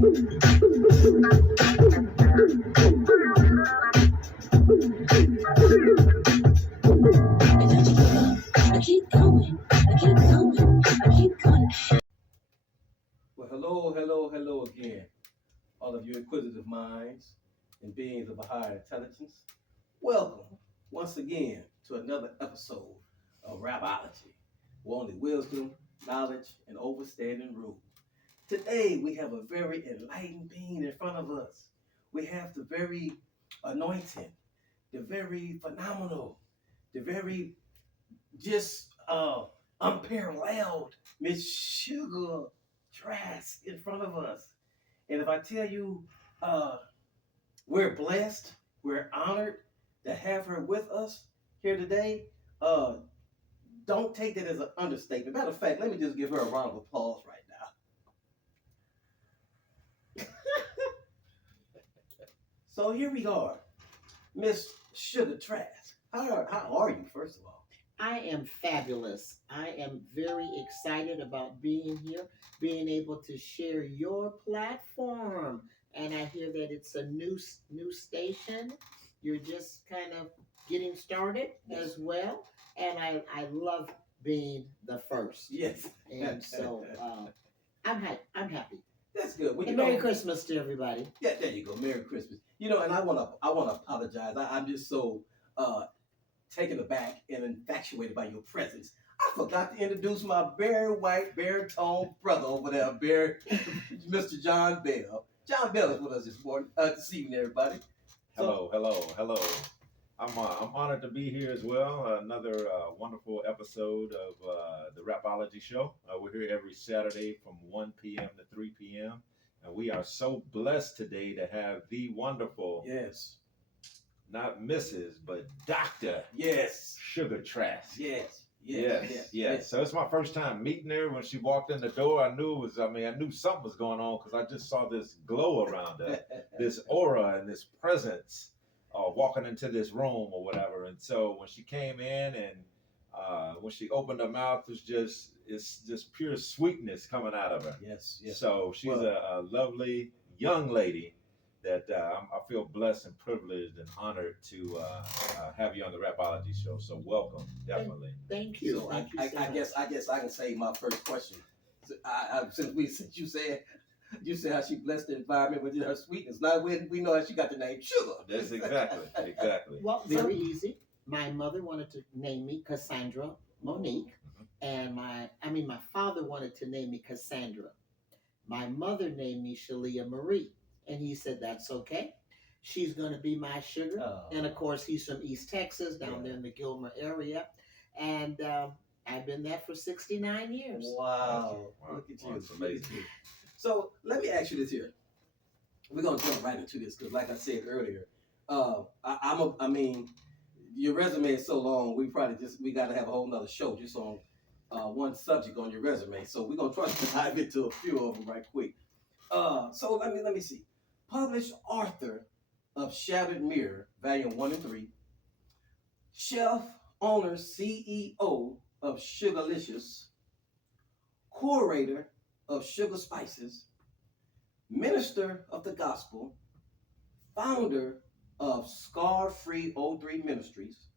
Well, hello again, all of you inquisitive minds and beings of a higher intelligence. Welcome once again to another episode of Rapology, where only wisdom, knowledge, and overstanding rule. Today we have a very enlightened being in front of us. We have the very anointed, the very phenomenal, the very just unparalleled Miss Sugar Trask in front of us. And if I tell you we're blessed, we're honored to have her with us here today, uh, don't take that as an understatement. Matter of fact, let me just give her a round of applause right now. So here we are, Miss Sugar Trask. How are you, first of all? I am fabulous. I am very excited about being here, being able to share your platform. And I hear that it's a new station. You're just kind of getting started as well. And I love being the first. Yes. And so I'm happy. That's good. Well, and Merry Christmas to everybody. Yeah, there you go. Merry Christmas. You know, and I wanna apologize. I'm just so taken aback and infatuated by your presence. I forgot to introduce my very white baritone brother over there, Mr. John Bell. John Bell is with us this evening, everybody. Hello. I'm honored to be here as well. Another wonderful episode of the Rapology Show. We're here every Saturday from 1 p.m. to 3 p.m. And we are so blessed today to have the wonderful, not Mrs., but Dr. Sugar Trask. Yes. So it's my first time meeting her. When she walked in the door, I knew something was going on because I just saw this glow around her, this aura and this presence walking into this room or whatever. And so when she came in and when she opened her mouth, it's just pure sweetness coming out of her. Yes. So she's a lovely young lady that I feel blessed and privileged and honored to have you on the Rapology Show. So welcome, definitely. Thank you. So I guess I can say my first question. Since you said how she blessed the environment with her sweetness. Now we know how she got the name Sugar. That's exactly. Well, very easy. My mother wanted to name me Cassandra Monique, and my father wanted to name me Cassandra. My mother named me Shalia Marie. And he said, that's okay. She's going to be my sugar. Oh. And of course, he's from East Texas, down there in the Gilmer area. And I've been there for 69 years. Wow. Look at you. That's amazing. So let me ask you this here. We're going to jump right into this because like I said earlier, your resume is so long, we got to have a whole nother show just on one subject on your resume. So we're going to try to dive into a few of them right quick. So let me see. Published author of Shattered Mirror, Volume 1 and 3. Chef, owner, CEO of Sugarlicious. Curator of Sugar Spices. Minister of the Gospel. Founder of Scar-Free 03 Ministries.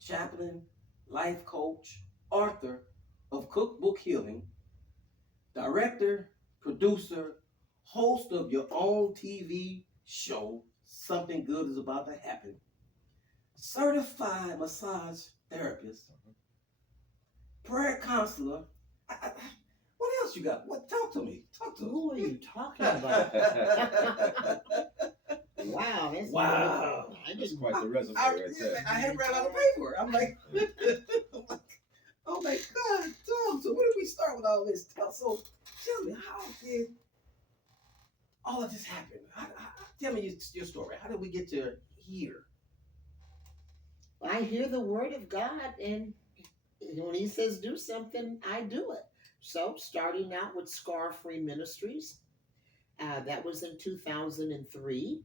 Chaplain, life coach, author of Cookbook Healing. Director, producer, host of your own TV show, Something Good Is About to Happen, certified massage therapist, prayer counselor. What else you got? Talk to me. Who are you talking about? Wow. That's quite the resume right there. I had ran out of paper. I'm like, oh my God, Tom. So where did we start with all this stuff? So tell me, how did all of this happen? Tell me your story. How did we get to here? I hear the word of God, and when he says do something, I do it. So starting out with Scar-Free Ministries, that was in 2003.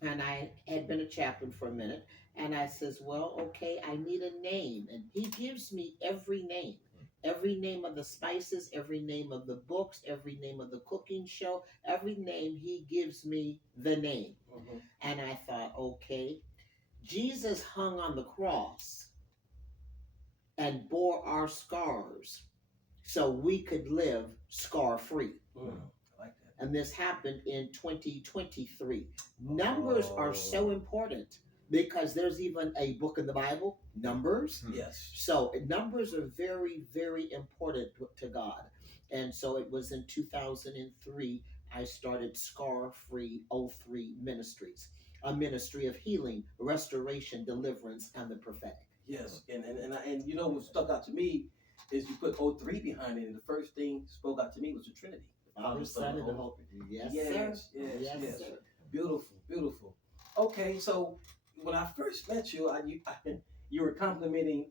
And I had been a chaplain for a minute. And I says, well, okay, I need a name. And he gives me every name. Every name of the spices, every name of the books, every name of the cooking show, every name he gives me the name. Mhm. And I thought, okay, Jesus hung on the cross and bore our scars so we could live scar free. I like that. And this happened in 2023. Numbers are so Oh. important because there's even a book in the Bible, Numbers. Yes. So numbers are very, very important to God. And so it was in 2003 I started Scar Free 03 Ministries, a ministry of healing, restoration, deliverance, and the prophetic. Yes. And you know what stuck out to me is you put 03 behind it, and the first thing spoke out to me was the Trinity. Father, Son, and the Holy Spirit. Yes, sir. Yes. Sir. Beautiful, beautiful. Okay, so when I first met you, you were complimenting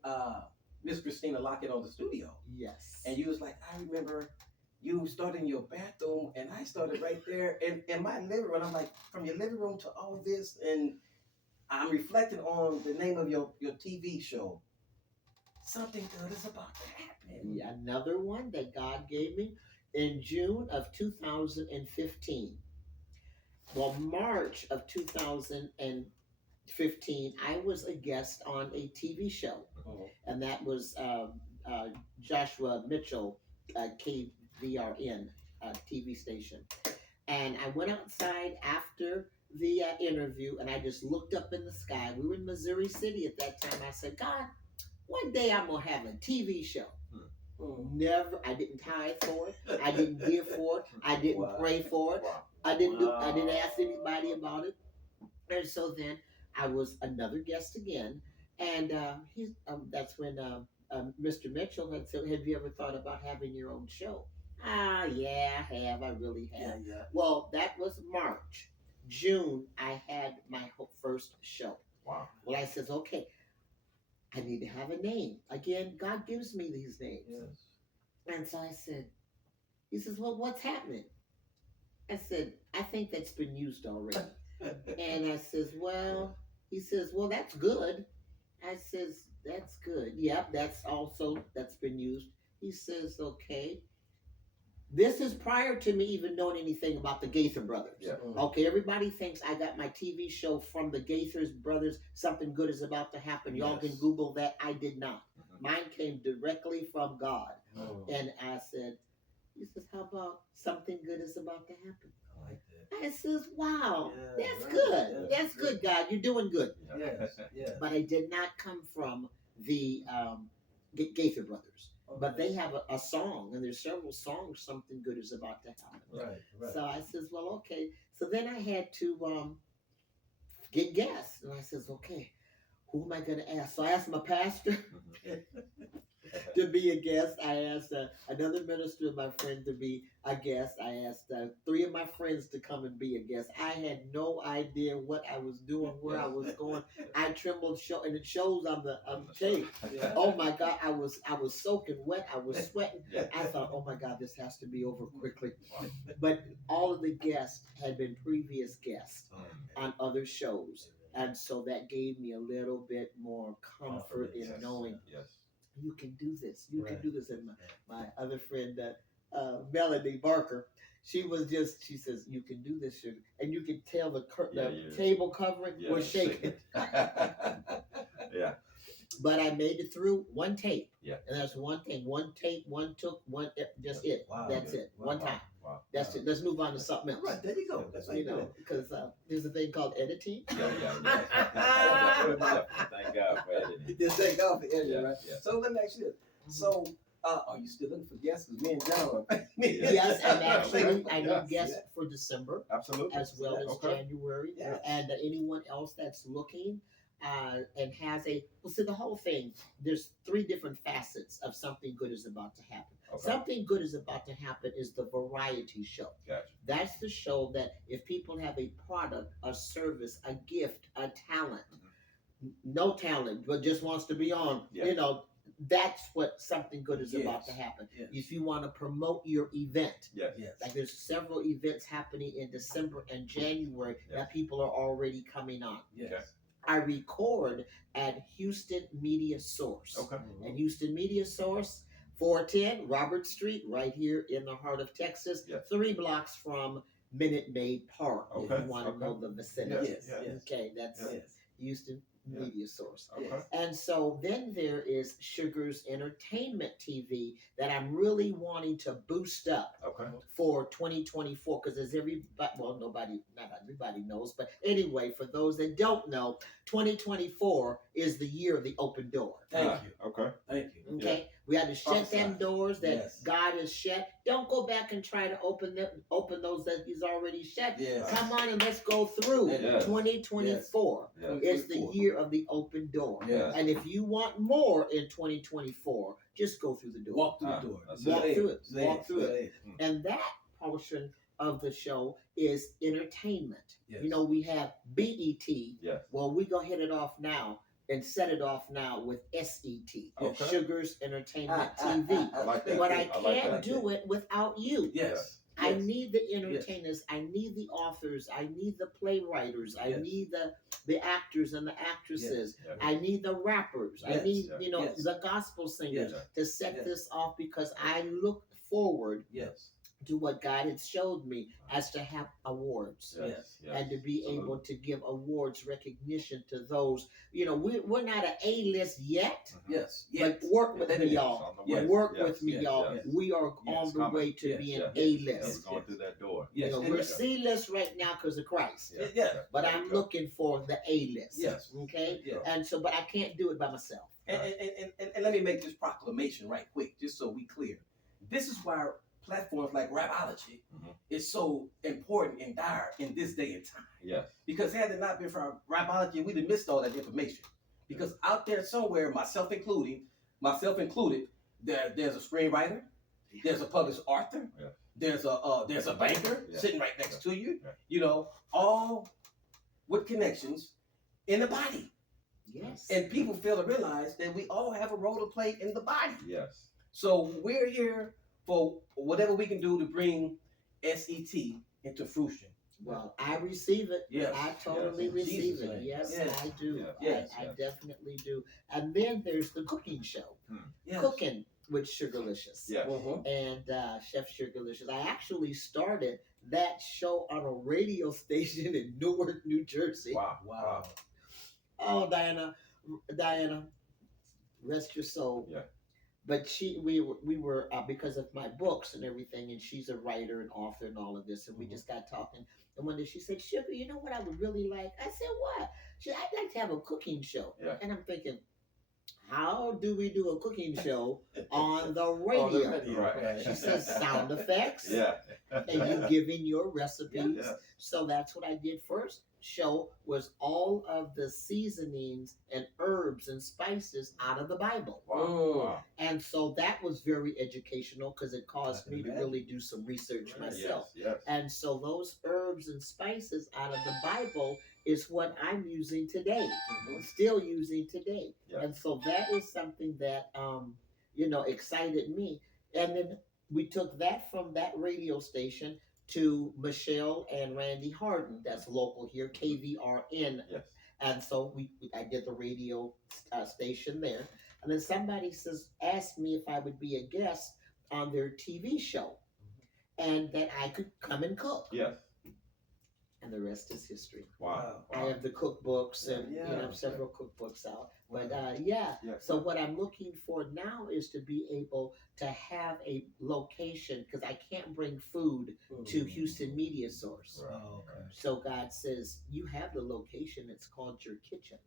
Miss Christina Lockett on the studio, Yes. and you was like, I remember you started in your bathroom, and I started right there in my living room. I'm like, from your living room to all this, and I'm reflecting on the name of your TV show. Something good is about to happen. Yeah, another one that God gave me in June of 2015. Well, March of 2015, I was a guest on a TV show, and that was Joshua Mitchell, KVRN TV station. And I went outside after the interview, and I just looked up in the sky. We were in Missouri City at that time. I said, God, one day I'm gonna have a TV show. Never. I didn't tithe for it. I didn't give for it. I didn't pray for it. I didn't ask anybody about it. And so then I was another guest again, and that's when Mr. Mitchell had said, "Have you ever thought about having your own show?" Yeah, I have. I really have. Yeah. Well, that was March. June, I had my first show. Wow. Well, I says, okay, I need to have a name. Again, God gives me these names. Yes. And so I said, he says, well, what's happening? I said, I think that's been used already. And I says, well, he says, well, that's good. I says, that's good. Yep, that's been used. He says, okay. This is prior to me even knowing anything about the Gaither brothers. Yeah. Okay, everybody thinks I got my TV show from the Gaithers brothers. Something good is about to happen. Y'all can Google that. I did not. Mine came directly from God. And I said, he says, how about something good is about to happen? I like that. I says, wow, Yeah, that's right. good. Yeah, That's good, God. You're doing good. Yes. But I did not come from the Gaither brothers. But they have a song, and there's several songs, something good is about to happen. Right. So I says, well, okay. So then I had to get guests. And I says, okay, who am I going to ask? So I asked my pastor to be a guest. I asked another minister of my friend to be a guest. I asked 3 of my friends to come and be a guest. I had no idea what I was doing, where I was going. I trembled, and it shows on the tape. Yeah. Oh my God, I was soaking wet. I was sweating. I thought, oh my God, this has to be over quickly. But all of the guests had been previous guests on other shows. And so that gave me a little bit more comfort in knowing you can do this. You can do this. And my other friend, Melanie Barker, she says, you can do this, sugar. And you could tell the table covering was shaking. Yeah. But I made it through one tape. Yeah. And that's one thing. One tape, one took, one, just it. Wow. That's it. Wow. One time. Wow. That's it. Let's move on to something else. All right, there you go. That's You know, because there's a thing called editing. Yeah. Thank God for editing. Just thank God for editing, Yeah, right? yeah. So let me ask you this. So, are you still looking for guests? Because me and John. Yes, and actually, I need Yes. guests for December Absolutely. as well as January. Yeah. And anyone else that's looking and has the whole thing, there's 3 different facets of something good is about to happen. Okay. Something good is about to happen is the variety show. Gotcha. That's the show that if people have a product, a service, a gift, a talent, no talent, but just wants to be on, that's what something good is about to happen. Yes. If you want to promote your event, Yes. like there's several events happening in December and January that people are already coming on. Yes. I record at Houston Media Source. Okay. And Houston Media Source, 410 Robert Street, right here in the heart of Texas, Yes. 3 blocks from Minute Maid Park, if Okay, you want to okay. know the vicinity. Yes, yes. Okay, that's Yes. Houston Yeah. Media Source. Okay. Yes. And so then there is Sugar's Entertainment TV that I'm really wanting to boost up Okay. for 2024, because as everybody, well, not everybody knows, but anyway, for those that don't know, 2024 is the year of the open door. Thank you. Okay. Thank you. Okay, we had to shut them Prophesy. doors that Yes. God has shut. Don't go back and try to open those that He's already shut. Yes. Come on and let's go through Yes. 2024. Yes. It's the year of the open door. Yes. And if you want more in 2024, just go through the door. Walk through the door. That's Walk Say through it. Say Walk through it. Say And that portion of the show is entertainment. Yes. You know, we have BET. Yes. Well, we go hit it off now and set it off now with SET, Okay. Sugar's Entertainment Ah, TV. I like that. But I I like can't that. do it without you. Yes. I Yes. need the entertainers. I need the authors. I need the playwriters. I Yes. need the actors and the actresses. Yes. I need the rappers. I Yes. need, Yes. the gospel singers Yes. to set Yes. this off, because I look forward Yes. to what God has showed me as to have awards. Yes. And to be Absolutely. able to give awards recognition to those, we're not an A-list yet, Yes. but Yes. work with That me, is y'all. On the way. Work Yes, with me, yes, y'all. yes. We are Yes, on the coming. way to Yes, being yes, A-list. We're going through that door. Yes. You know, And we're yes. C-list right now because of Christ, Yeah. Yeah. but There you I'm go. looking for the A-list. Yes. Okay. Yeah. And so, but I can't do it by myself. And let me make this proclamation right quick, just so we clear. This is why platforms like Rapology Mhm. is so important and dire in this day and time. Yes. Because had it not been for Rapology, we'd have missed all that information. Because out there somewhere, myself included, there's a screenwriter, there's a published author, Yeah. there's a banker Yeah. sitting right next to you. Yeah. All with connections in the body. Yes. And people fail to realize that we all have a role to play in the body. Yes. So we're here for whatever we can do to bring SET into fruition. Well, I receive it. Yes. I totally Yes. receive Jesus' it. name. Yes, Yes. I do. Yes. Yes. I Yes. definitely do. And then there's the cooking show, Yes. Cooking with Sugarlicious. Yes. Mhm. And Chef Sugarlicious. I actually started that show on a radio station in Newark, New Jersey. Wow. Wow. Oh, Diana, rest your soul. Yeah. But we were because of my books and everything, and she's a writer and author and all of this, and we Mhm. just got talking. And one day she said, "Sugar, you know what I would really like?" I said, "What?" She said, "I'd like to have a cooking show." Yeah. And I'm thinking, how do we do a cooking show on the On the radio? radio, Right. She says sound effects, Yeah. and you give in your recipes. Yeah. So that's what I did first. Show was all of the seasonings and herbs and spices out of the Bible. Wow. Wow. And so that was very educational because it caused I can me to imagine. really do some research Right. myself. Yes. Yes. And so those herbs and spices out of the Bible is what I'm using today, Mhm. still using today. Yeah. And so that is something that excited me. And then we took that from that radio station to Michelle and Randy Harden, that's local here, KVRN. Yes. And so I did the radio station there. And then somebody asked me if I would be a guest on their TV show and that I could come and cook. Yes. And the rest is history. Wow. I have the cookbooks and Yeah. several cookbooks out. But Yeah. so what I'm looking for now is to be able to have a location because I can't bring food to Houston Media Source. Right. Oh, okay. So God says, you have the location, it's called your kitchen.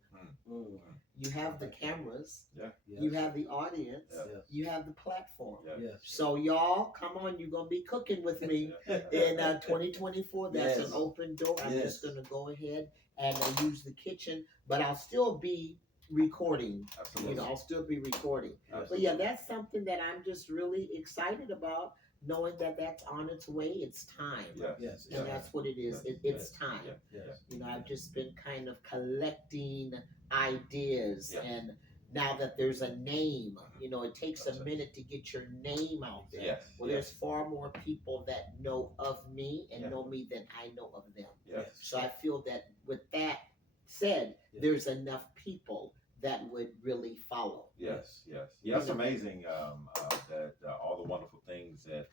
Mm. You have the cameras, Yes. you have the audience, Yeah. you have the platform. Yeah. Yes. So y'all, come on, you're gonna be cooking with me in 2024. That's Yes. an open door. I'm Yes. just gonna go ahead and use the kitchen, but I'll still be recording. Absolutely. I'll still be recording. But Absolutely. yeah, that's something that I'm just really excited about, knowing that that's on its way. It's time. Yes. Yes. And that's what it is. It's time. Yeah. Yes. I've just been kind of collecting ideas, Yeah. and now that there's a name, it takes That's a it. minute to get your name out there. Yes. Well, Yes. there's far more people that know of me and Yeah. know me than I know of them. Yes. So I feel that with that said, Yeah. there's enough people that would really follow. Yes, yes. You Yeah, it's know. amazing that all the wonderful things that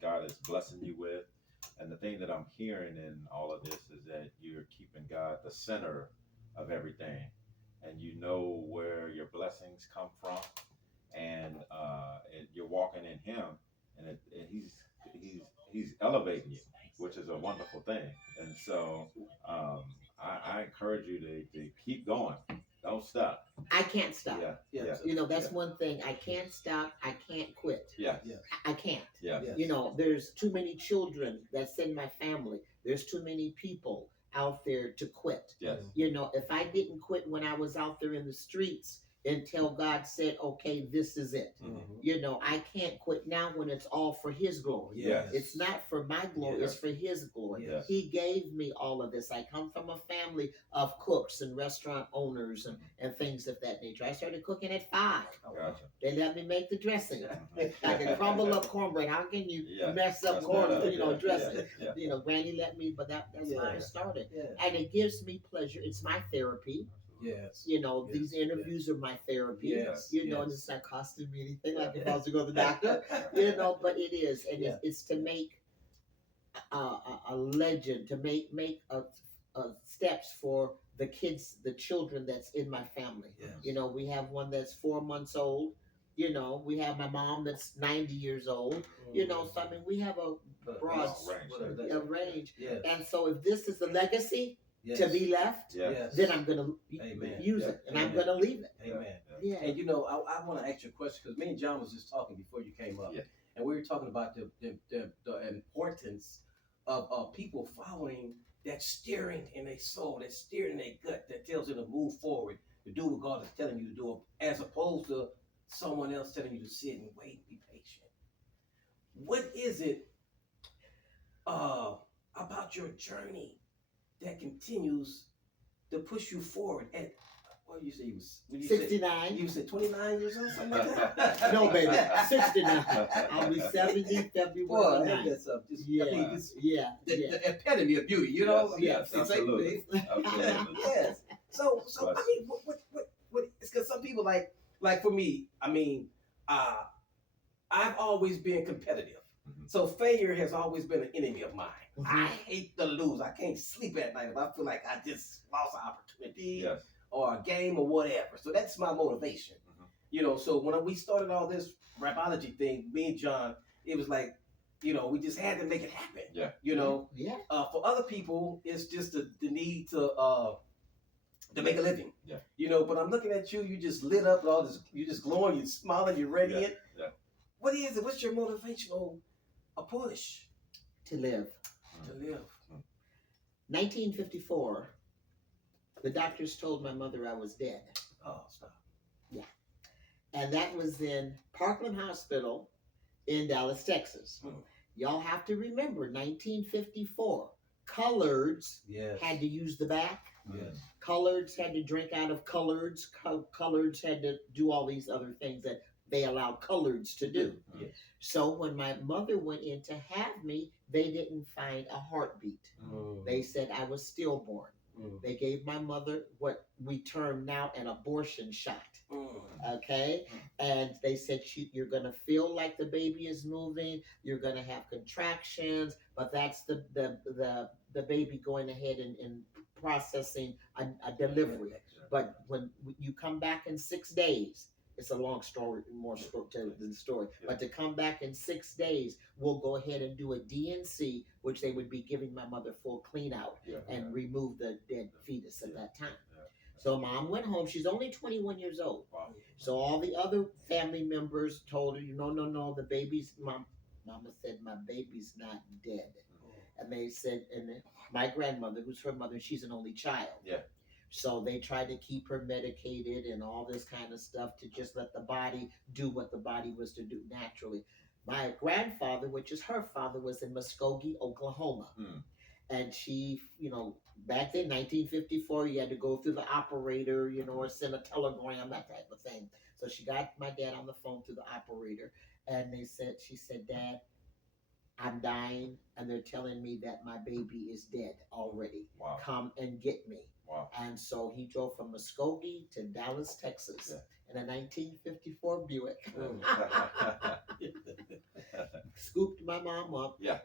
God is blessing you with. And the thing that I'm hearing in all of this is that you're keeping God the center of everything. And you know where your blessings come from. And you're walking in Him. And he's elevating you, which is a wonderful thing. And so I encourage you to keep going. Don't stop. I can't stop. Yeah. Yeah. Yeah. You know, that's one thing. I can't stop. I can't quit. Yeah. Yeah. I can't. Yeah. Yes. You know, there's too many children that's in my family. There's too many people out there to quit. Yes. You know, if I didn't quit when I was out there in the streets until God said, okay, this is it. Mhm. You know, I can't quit now when it's all for His glory. Yes. It's not for my glory, Yes. it's for His glory. Yes. He gave me all of this. I come from a family of cooks and restaurant owners and things of that nature. I started cooking at 5. Oh, Gotcha. They let me make the dressing. Mhm. I can crumble up cornbread. How can you Yeah. mess up Mess corn, that up. you know, Yeah. dressing? Yeah. Yeah. You know, Granny let me, but that's how I Yeah. started. Yeah. And it gives me pleasure. It's my therapy. Yes. You know, Yes. these interviews are my therapy. Yes. You know, and Yes. it's not costing me anything like if I was to go to the doctor. You know, but it is. And Yeah. it's to make a legend, to make steps for the kids, the children that's in my family. Yes. You know, we have one that's 4 months old. You know, we have my mom that's 90 years old. You know, so I mean, we have a broad range. Yes. And so if this is the legacy Yes. to be left, Yeah. Yes. then I'm going to Amen. use Yeah. it and I'm Amen. going to leave it. Amen. Yeah. And you know, I want to ask you a question because me and John was just talking before you came up, Yeah. and we were talking about the importance of people following that steering in their soul, that steering in their gut that tells them to move forward, to do what God is telling you to do, as opposed to someone else telling you to sit and wait and be patient. What is it about your journey that continues to push you forward? At what you say you was? What you 69. Say, you said 29 years old, something like that. No, baby, 69. I'll be 70 February Boy, 9th. that's just, Yeah, I mean, this, yeah, the, yeah. the epitome of beauty, you know? Yes, Yeah, absolutely. Absolutely. Yes. So I mean, what? It's because some people like for me. I mean, I've always been competitive. Mhm. So failure has always been an enemy of mine. Mhm. I hate to lose. I can't sleep at night if I feel like I just lost an opportunity Yes. or a game or whatever. So that's my motivation. Mhm. You know, so when we started all this rapology thing, me and John, it was like, you know, we just had to make it happen. Yeah. You know, Yeah. for other people, it's just the need to make a living. Yeah. You know, but I'm looking at you. You just lit up with all this. You just glowing. You smiling. You're radiant. Yeah. What is it? What's your motivational push To live. to live? 1954, the doctors told my mother I was dead. Oh, stop. And that was in Parkland Hospital in Dallas, Texas. Hmm. Y'all have to remember, 1954, coloreds Yes. had to use the back. Yes. Coloreds had to drink out of coloreds. Coloreds had to do all these other things that they allowed coloreds to do. Yes. So when my mother went in to have me, they didn't find a heartbeat. They said I was stillborn. Mm. They gave my mother what we term now an abortion shot. Mm. Okay, and they said you're gonna feel like the baby is moving. You're gonna have contractions, but that's the baby going ahead and processing a delivery. But when you come back in 6 days, it's a long story, more story to the story. Yeah. But to come back in 6 days, we'll go ahead and do a DNC, which they would be giving my mother full clean out Yeah. and remove the dead fetus at that time. Yeah. So mom went home. She's only 21 years old. Wow. So all the other family members told her, no, the baby's mama said my baby's not dead. And they said, and then my grandmother, who's her mother, she's an only child. Yeah. So they tried to keep her medicated and all this kind of stuff to just let the body do what the body was to do naturally. My grandfather, which is her father, was in Muskogee, Oklahoma. Hmm. And she, back then, 1954, you had to go through the operator, or send a telegram, that type of thing. So she got my dad on the phone through the operator, and she said, Dad, I'm dying, and they're telling me that my baby is dead already. Wow. Come and get me. Wow. And so he drove from Muskogee to Dallas, Texas, in a 1954 Buick. Scooped my mom up. Yeah.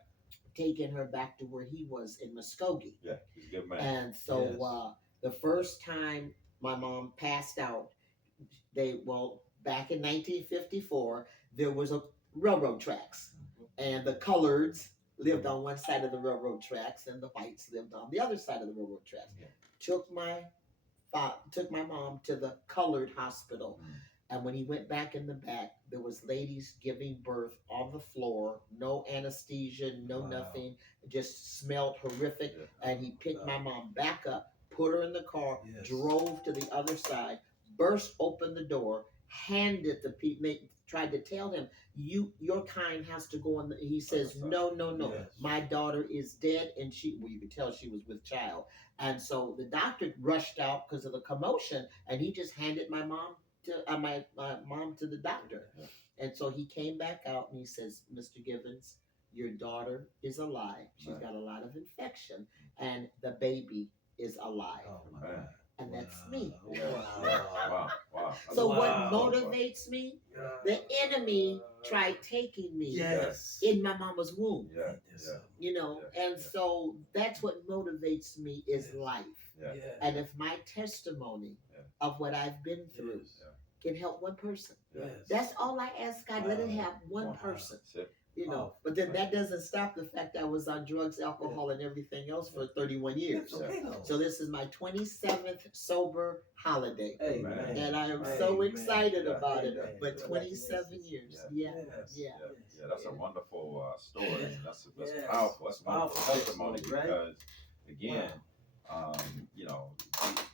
Taking her back to where he was in Muskogee. Yeah, he's a good man. And so the first time my mom passed out, back in 1954, there was a railroad tracks, and the coloreds lived on one side of the railroad tracks, and the whites lived on the other side of the railroad tracks. Yeah. Took my mom to the colored hospital. And when he went back in the back, there was ladies giving birth on the floor, no anesthesia, no nothing, just smelled horrific. And he picked my mom back up, put her in the car, drove to the other side, burst open the door, handed the people, tried to tell him, your kind has to go on. He says, no. Yes. My daughter is dead, and you could tell she was with child. And so the doctor rushed out because of the commotion, and he just handed my mom to my mom to the doctor. And so he came back out and he says, Mr. Givens, your daughter is alive. She's got a lot of infection, and the baby is alive. Oh my God. And that's me. Wow. So what motivates me? The enemy tried taking me in my mama's womb. And so that's what motivates me is life. And if my testimony of what I've been through can help one person, that's all I ask God. Let it have one person. But then that doesn't stop the fact I was on drugs, alcohol, and everything else for 31 years. So this is my 27th sober holiday. Amen. And I am so excited about it. But 27 years. Yeah. That's a wonderful story. That's powerful. That's a wonderful testimony because, again,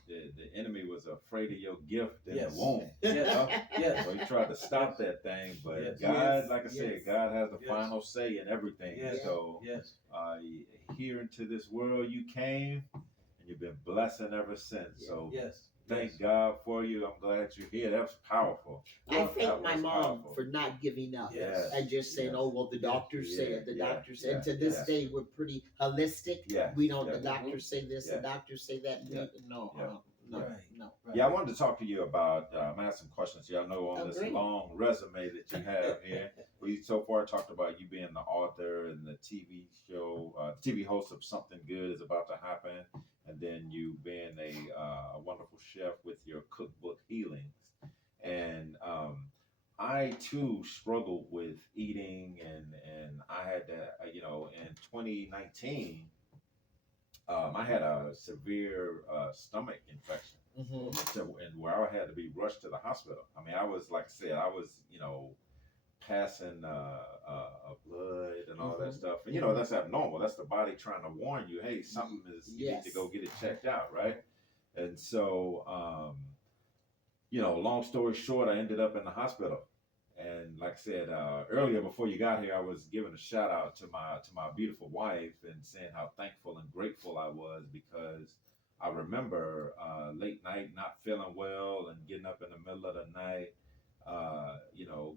the enemy was afraid of your gift in the womb. So he tried to stop that thing, but God, like I said, God has the final say in everything. So here into this world you came, and you've been blessing ever since. So thank God for you. I'm glad you're here. That was powerful. I thank my mom for not giving up and just saying, "Oh well, the doctor said." The doctor said. And to this day, we're pretty holistic. We don't. The doctors say this. The doctors say that. No. Yeah, I wanted to talk to you about. I have some questions here. I know on this long resume that you have here, we so far talked about you being the author and the TV show, TV host of Something Good is About to Happen, and then you being a wonderful chef with your cookbook Healings. And I too struggled with eating, and I had to, in 2019. I had a severe stomach infection, and where I had to be rushed to the hospital. I mean, I was, like I said, passing blood and all that stuff. And, that's abnormal. That's the body trying to warn you, hey, something is, you need to go get it checked out, right? And so, long story short, I ended up in the hospital. And like I said earlier, before you got here, I was giving a shout out to my beautiful wife and saying how thankful and grateful I was, because I remember late night not feeling well and getting up in the middle of the night,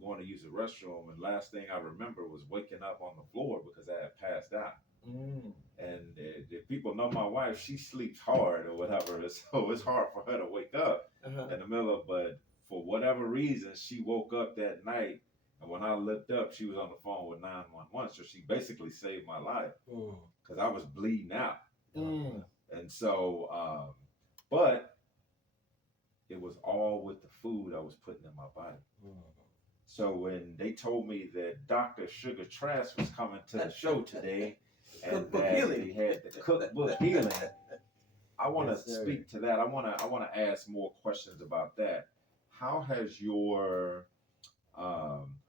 going to use the restroom. And last thing I remember was waking up on the floor because I had passed out. And if people know my wife, she sleeps hard or whatever, so it's hard for her to wake up in the middle of, but for whatever reason, she woke up that night, and when I looked up, she was on the phone with 911. So she basically saved my life because I was bleeding out. And so, but it was all with the food I was putting in my body. So when they told me that Dr. Sugar Trask was coming to the show today, and that they had the Cookbook Healing, I want to speak to that. I want to ask more questions about that. How has your,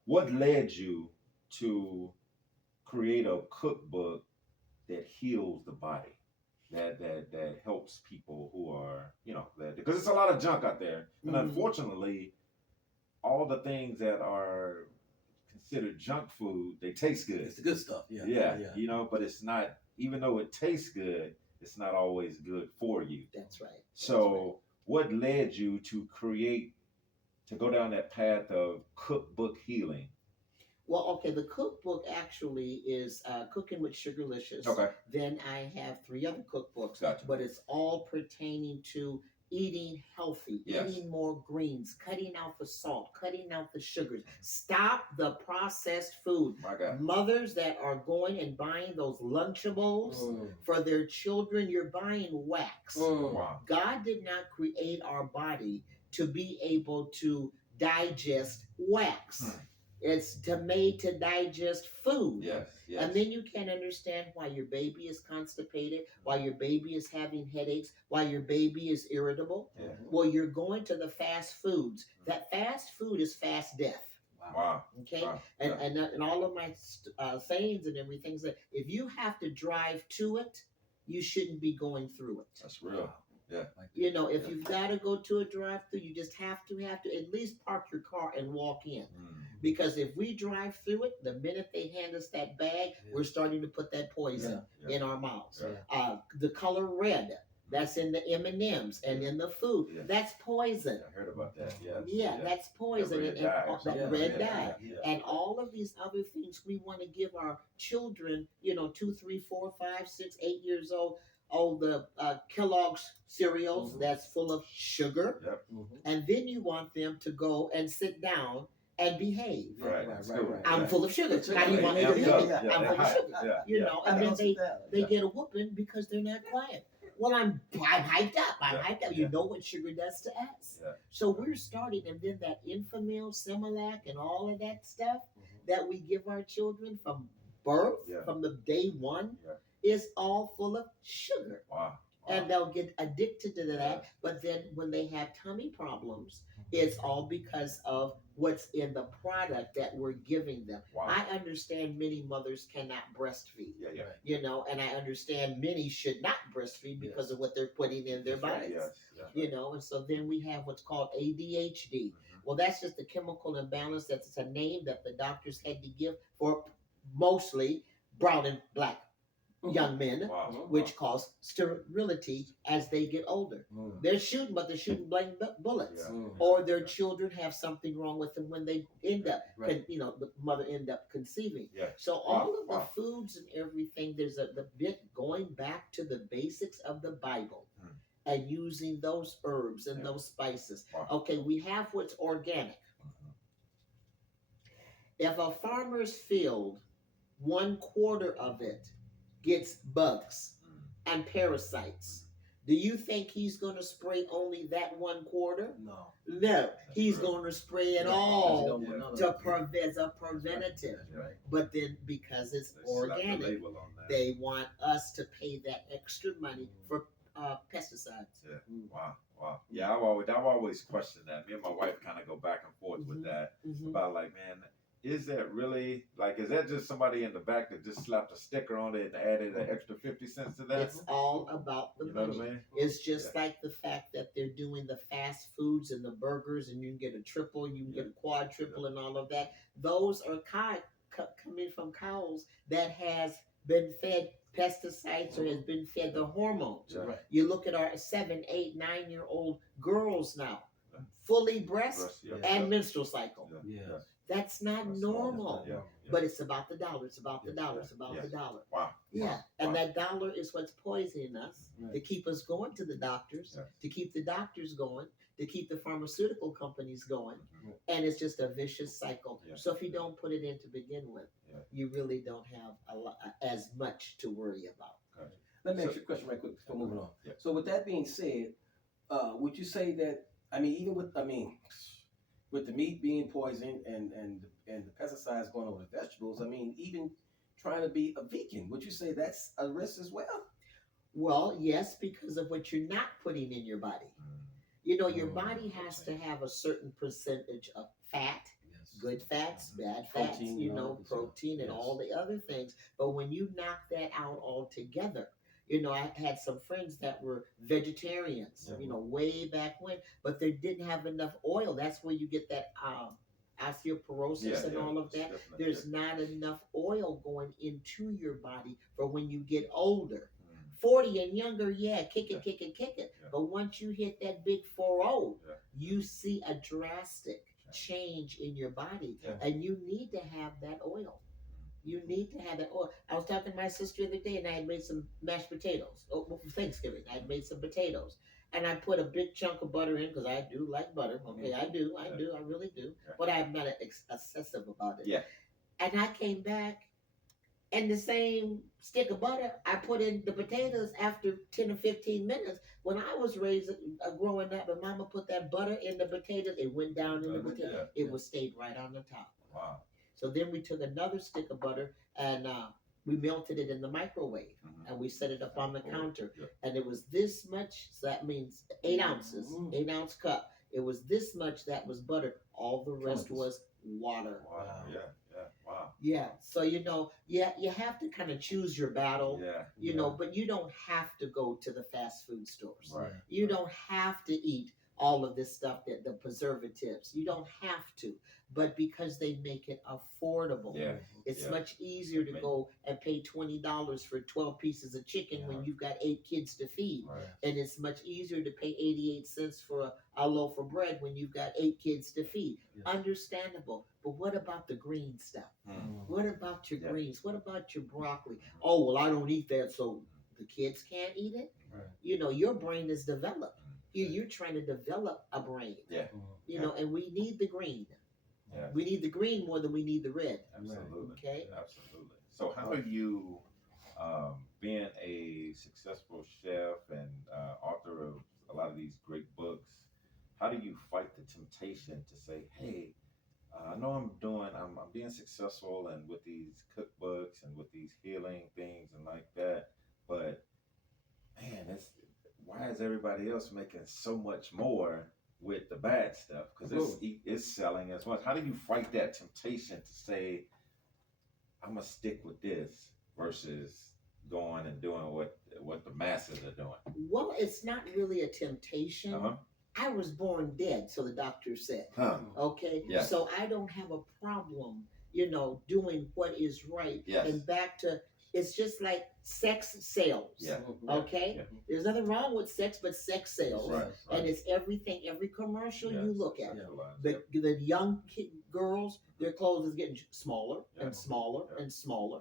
what led you to create a cookbook that heals the body, that helps people who are, because it's a lot of junk out there. And unfortunately, all the things that are considered junk food, they taste good. It's the good stuff. But it's not, even though it tastes good, it's not always good for you. That's right. So what led you to go down that path of cookbook healing? Well, okay, the cookbook actually is Cooking with Sugarlicious. Okay. Then I have 3 other cookbooks, Gotcha. but it's all pertaining to eating healthy, Yes. eating more greens, cutting out the salt, cutting out the sugars. Stop the processed food. My God. Mothers that are going and buying those Lunchables for their children, you're buying wax. Wow. God did not create our body to be able to digest wax. It's made to digest food. Yes. Yes. And then you can understand why your baby is constipated, why your baby is having headaches, why your baby is irritable. Yeah. Well, you're going to the fast foods. That fast food is fast death. Wow. Okay, Wow. and all of my sayings and everything say if you have to drive to it, you shouldn't be going through it. That's real. Yeah. You know, if you've got to go to a drive-through, you just have to at least park your car and walk in. Because if we drive through it, the minute they hand us that bag, we're starting to put that poison in our mouths. The color red, that's in the M&Ms and in the food. That's poison. I heard about that. Yeah. Yeah, that's poison. That red dye. Yeah. And all of these other things we want to give our children, 2, 3, 4, 5, 6, 8 years old. Oh, the Kellogg's cereals that's full of sugar. Yep. And then you want them to go and sit down and behave. Right. I'm full of sugar. How do you want me to behave? I'm full of sugar. Yeah. And then they get a whooping because they're not quiet. Well, I'm hyped up. I'm hyped up. You know what sugar does to us. Yeah. So we're starting, and then that Infamil, Similac, and all of that stuff that we give our children from birth, from the day one, is all full of sugar. Wow. And they'll get addicted to that. But then when they have tummy problems, it's all because of what's in the product that we're giving them. Wow. I understand many mothers cannot breastfeed. Yeah. And I understand many should not breastfeed because of what they're putting in their bodies. And so then we have what's called ADHD. Well, that's just a chemical imbalance. That's a name that the doctors had to give for mostly brown and black young men, which cause sterility as they get older. They're shooting, but they're shooting blank bullets. Or their children have something wrong with them when they end up, the mother end up conceiving. So all of the foods and everything, there's the bit going back to the basics of the Bible and using those herbs and those spices. Okay, we have what's organic. If a farmer's field, 1/4 of it gets bugs and parasites, do you think he's going to spray only that 1/4? No, he's going to spray it all to as a preventative. But then because it's organic, they want us to pay that extra money for pesticides. Wow. Yeah, I've always questioned that. Me and my wife kind of go back and forth with that about like, man, is that really, like, is that just somebody in the back that just slapped a sticker on it and added an extra 50 cents to that? It's all about the money. What I mean? It's just like the fact that they're doing the fast foods and the burgers, and you can get a triple, you can get a quadruple, and all of that. Those are coming from cows that has been fed pesticides or has been fed the hormones. You look at our 7, 8, 9-year-old girls now, fully breast and menstrual cycle. That's not normal. But it's about the dollar. It's about the dollar. It's about the dollar. And that dollar is what's poisoning us to keep us going to the doctors, to keep the doctors going, to keep the pharmaceutical companies going. And it's just a vicious cycle. So if you don't put it in to begin with, you really don't have as much to worry about. Let me ask you a question right quick before moving on. So with that being said, would you say that, even with the meat being poisoned and the pesticides going over the vegetables, even trying to be a vegan, would you say that's a risk as well? Well, yes, because of what you're not putting in your body. Your body has to have a certain percentage of fat, good fats, bad fats, protein and all the other things. But when you knock that out altogether, I had some friends that were vegetarians, way back when, but they didn't have enough oil. That's where you get that osteoporosis and all of that. There's not enough oil going into your body for when you get older. 40 and younger, kick it. But once you hit that big 40, you see a drastic change in your body, Yeah. and you need to have that oil. You need to have that oil. I was talking to my sister the other day, and I had made some mashed potatoes. Oh, for Thanksgiving, I had made some potatoes, and I put a big chunk of butter in because I do like butter. Okay, I do, I really do. Yeah. But I'm not excessive about it. Yeah. And I came back, and the same stick of butter I put in the potatoes after 10 or 15 minutes. When I was growing up, and Mama put that butter in the potatoes, it went down in the potato. Yeah. It was stayed right on the top. Wow. So then we took another stick of butter and we melted it in the microwave, and we set it up on the counter. Yeah. And it was this much, so that means 8 ounces, 8-ounce cup. It was this much that was butter. All the rest was water. Wow. Yeah. Wow. Yeah. So you have to kind of choose your battle. Yeah. But you don't have to go to the fast food stores. Right. You don't have to eat all of this stuff, that the preservatives. You don't have to. But because they make it affordable, it's much easier to go and pay $20 for 12 pieces of chicken when you've got 8 kids to feed. Right. And it's much easier to pay 88 cents for a loaf of bread when you've got 8 kids to feed. Understandable. But what about the green stuff? What about your greens? What about your broccoli? Oh, well, I don't eat that, so the kids can't eat it? Right. Your brain is developed. You're trying to develop a brain. And we need the green. Yeah. We need the green more than we need the red. Absolutely. Okay. Absolutely. So, how are you, being a successful chef and author of a lot of these great books? How do you fight the temptation to say, "Hey, I know I'm being successful and with these cookbooks and with these healing things and like that, but man, why is everybody else making so much more with the bad stuff? Because it's selling as much." How do you fight that temptation to say, "I'm gonna stick with this," versus going and doing what the masses are doing? Well, it's not really a temptation. I was born dead, so the doctor said. Okay? Yeah. So I don't have a problem, doing what is right. Yes. And back to, it's just like sex sales. Yeah. Okay? Yeah. There's nothing wrong with sex, but sex sales. Right. And it's everything, every commercial you look at. Yes. The young girls, their clothes is getting smaller and smaller and smaller.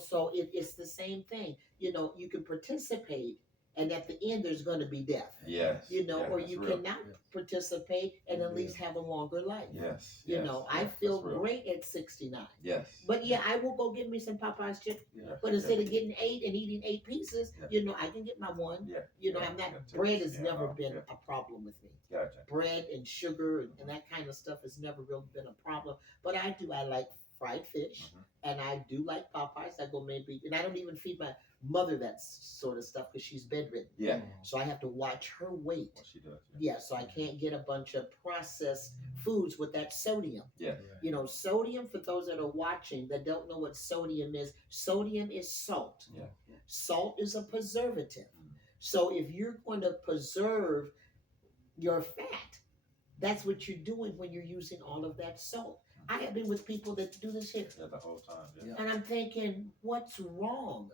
So it's the same thing. You can participate, and at the end there's going to be death. Yes. Or you cannot participate and at least have a longer life. Yes. I feel great at 69. Yes. But I will go get me some Popeye's chicken. Yeah. But instead of getting 8 and eating 8 pieces, I can get my one. Yeah. I'm not. Bread has never been a problem with me. Gotcha. Bread and sugar and that kind of stuff has never really been a problem. But I like fried fish, and I do like Popeyes. I go maybe, and I don't even feed my mother that sort of stuff because she's bedridden. Yeah. So I have to watch her weight. Well, she does. Yeah, so I can't get a bunch of processed foods with that sodium. Yeah. Sodium, for those that are watching that don't know what sodium is salt. Yeah. Salt is a preservative. So if you're going to preserve your fat, that's what you're doing when you're using all of that salt. I have been with people that do this here. Yeah, the whole time. Yeah. And I'm thinking, what's wrong?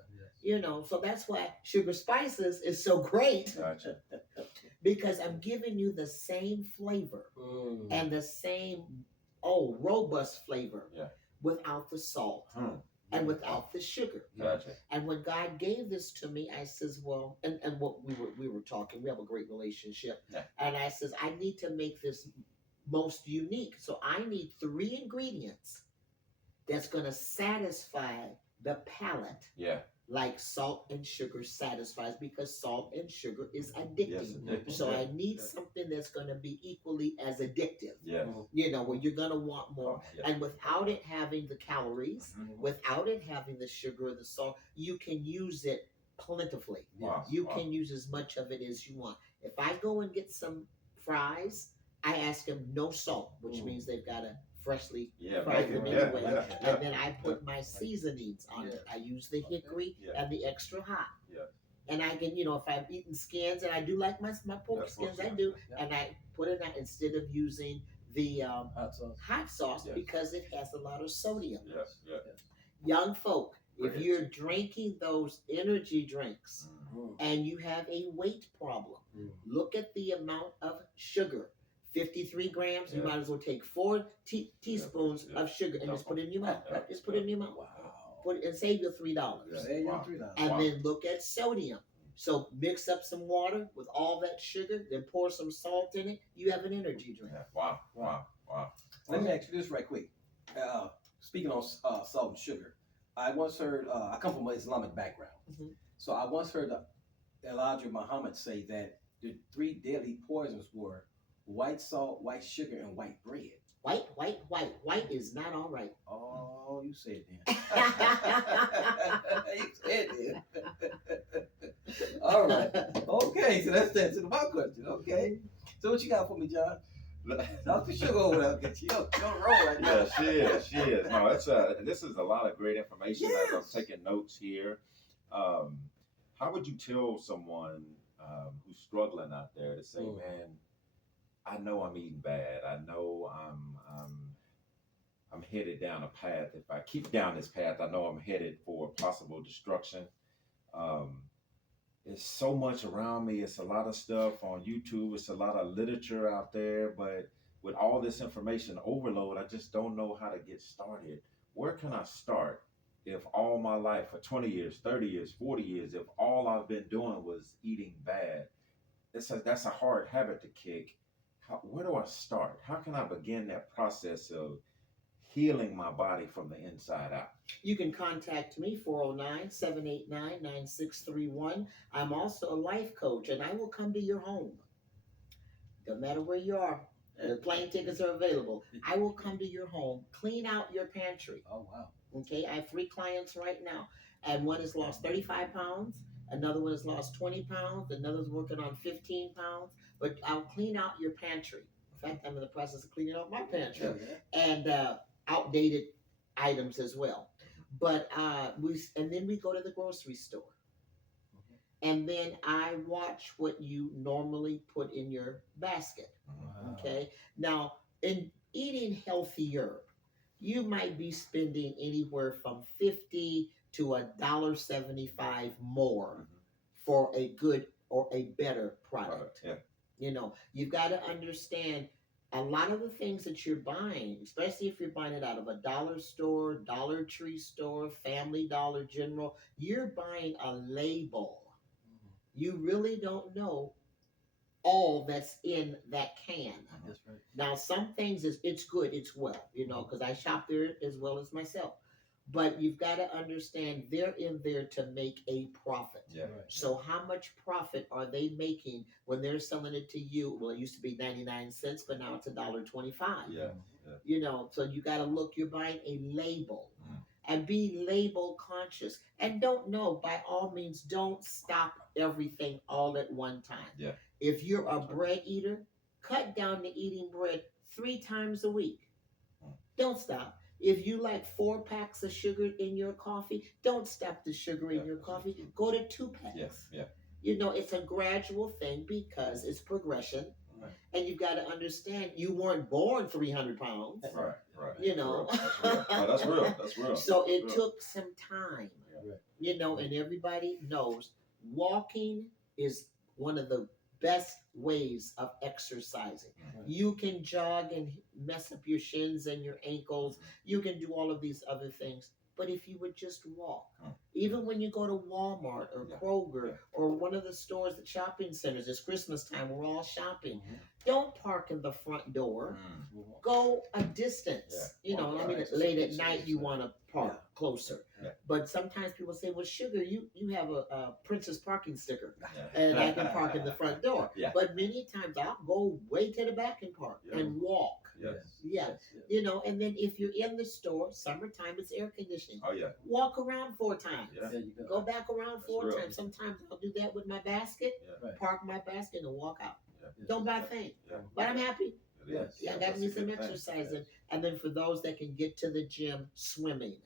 So that's why Sugar Spices is so great. Gotcha. Because I'm giving you the same flavor and the same robust flavor without the salt and without the sugar. Gotcha. And when God gave this to me, I says, well, and what we were talking, we have a great relationship. Yeah. And I says, I need to make this most unique. So I need 3 ingredients that's going to satisfy the palate. Yeah. Like salt and sugar satisfies, because salt and sugar is addicting. Yes, So I need something that's going to be equally as addictive. Yes. Where you're going to want more. Yeah. And without it having the calories, without it having the sugar or the salt, you can use it plentifully. Wow. You can use as much of it as you want. If I go and get some fries, I ask them no salt, which means they've got to freshly fry them anyway. And then I put my seasonings on it. I use the hickory and the extra hot. Yeah. And I can, if I've eaten skins, and I do like my pork skins, I do, and I put it out instead of using the hot sauce because it has a lot of sodium. Yes. Yeah. Young folk, if you're drinking those energy drinks and you have a weight problem, look at the amount of sugar, 53 grams. You Yeah. might as well take 4 teaspoons Yeah. of sugar and just put it in your mouth. Just put it in your mouth. Wow. Put it and save your $3. Yeah. Say you Wow. $3. And Wow. then look at sodium. So mix up some water with all that sugar, then pour some salt in it. You have an energy drink. Yeah. Wow. Wow. Wow. Let me ask you this right quick. Speaking on salt and sugar, I once heard, I come from an Islamic background. Mhm. So I once heard Elijah Muhammad say that the 3 deadly poisons were white salt, white sugar, and white bread. White is not all right. Oh, you said then. You said then. All right. Okay, so that's the answer to my question. Okay. So what you got for me, John? Dr. Sugar over there. Get you on the roll right now. Yeah, she is. She is. No, it's this is a lot of great information as I'm Yes. taking notes here. How would you tell someone who's struggling out there to say, man, I know I'm eating bad. I know I'm headed down a path. If I keep down this path, I know I'm headed for possible destruction. There's so much around me. It's a lot of stuff on YouTube. It's a lot of literature out there. But with all this information overload, I just don't know how to get started. Where can I start if all my life for 20 years, 30 years, 40 years, if all I've been doing was eating bad? That's a hard habit to kick. Where do I start? How can I begin that process of healing my body from the inside out? You can contact me, 409-789-9631. I'm also a life coach, and I will come to your home. No matter where you are, the plane tickets are available. I will come to your home, clean out your pantry. Oh, wow. Okay, I have 3 clients right now, and one has lost 35 pounds, another one has lost 20 pounds, another's working on 15 pounds, but I'll clean out your pantry. In fact, I'm in the process of cleaning out my pantry. And outdated items as well. But then we go to the grocery store. And then I watch what you normally put in your basket. Wow. Okay. Now, in eating healthier, you might be spending anywhere from $50 to $1.75 more for a good or a better product. Yeah. You know, you've got to understand a lot of the things that you're buying, especially if you're buying it out of a dollar store, Dollar Tree store, Family Dollar General, you're buying a label. You really don't know all that's in that can. That's right. Now, some things it's good, it's well, you know, because I shop there as well as myself. But you've got to understand they're in there to make a profit. Yeah. Right. So how much profit are they making when they're selling it to you? Well, it used to be 99 cents, but now it's $1.25. Yeah. You know, so you got to look, you're buying a label. And be label conscious. And don't know, by all means, don't stop everything all at one time. Yeah. If you're a bread eater, cut down to eating bread 3 times a week. Don't stop. If you like 4 packs of sugar in your coffee, don't stop the sugar in your coffee. Go to 2 packs. Yes. Yeah. You know, it's a gradual thing because it's progression. Right. And you've got to understand you weren't born 300 pounds. Right. You know. That's real. No, that's real. That's real. So it Real. took some time. Right. You know, and everybody knows walking is one of the best ways of exercising. Right. You can jog and mess up your shins and your ankles. You can do all of these other things. But if you would just walk, even when you go to Walmart or Kroger or one of the stores, the shopping centers, it's Christmas time, we're all shopping. Don't park in the front door. Go a distance. You know, I mean, late at night you want to park closer. Yeah. But sometimes people say, well, Sugar, you have a Princess parking sticker and I can park in the front door. Yeah. But many times I'll go way to the back and park and walk. Yes. Yeah. You know, and then if you're in the store, summertime, it's air conditioning. Oh yeah. Walk around 4 times. Yeah. There you go. Go back around That's 4 real. times. Sometimes I'll do that with my basket, Yeah. Right. park my basket and walk out. Yeah. Don't buy a thing. Yeah. But I'm happy. It is. Yeah, I got That's me a some good thing. exercising. And then for those that can get to the gym, swimming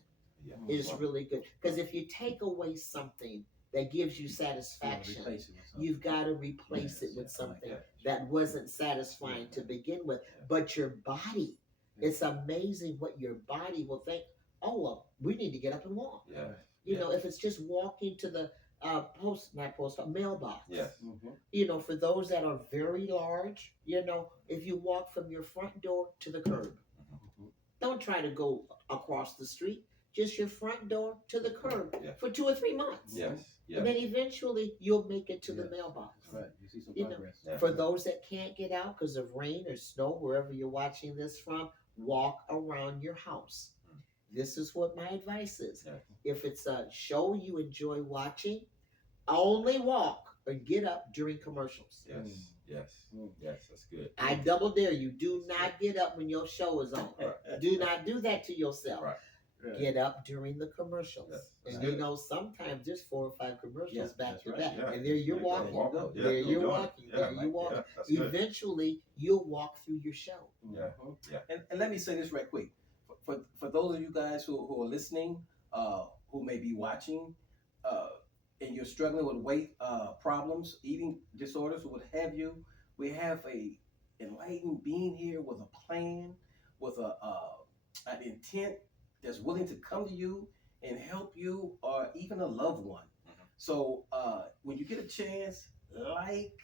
Yeah. is really good. Because if you take away something that gives you satisfaction, Replace it with something. you've got to replace it with Yes, I like something that. that wasn't satisfying to begin with. But your body, it's amazing what your body will think, oh, well, we need to get up and walk. Yeah. You know, if it's just walking to the mailbox. Yes. For those that are very large, if you walk from your front door to the curb, don't try to go across the street. Just your front door to the curb for 2 or 3 months. Yes. Yes. And then eventually you'll make it to the mailbox. Right. You see some progress. For those that can't get out because of rain or snow, wherever you're watching this from, walk around your house. This is what my advice is. Yes. If it's a show you enjoy watching, only walk or get up during commercials. Yes. Yes. Yes. That's good. I double dare you. Do not get up when your show is on. Do not do that to yourself. Right. Get up during the commercials. Yes. And sometimes there's 4 or 5 commercials back to back. Yeah. And there you're walking. There you're walking. There you walk. Eventually you'll walk through your show. Yeah. Yeah. And let me say this right quick. For those of you guys who are listening, who may be watching, and you're struggling with weight problems, eating disorders, or what have you, we have a enlightened being here with a plan, with an intent that's willing to come to you and help you, or even a loved one. So when you get a chance, like,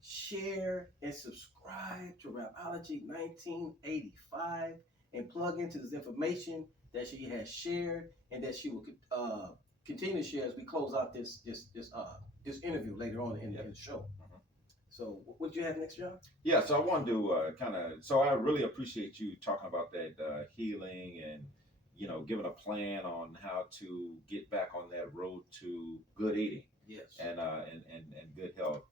share, and subscribe to Rapology 1985, and plug into this information that she has shared and that she will continue to share as we close out this interview later on in the show. So what do you have next, John? Yeah, so I wanted to so I really appreciate you talking about that healing and, giving a plan on how to get back on that road to good eating. Yes. And good health.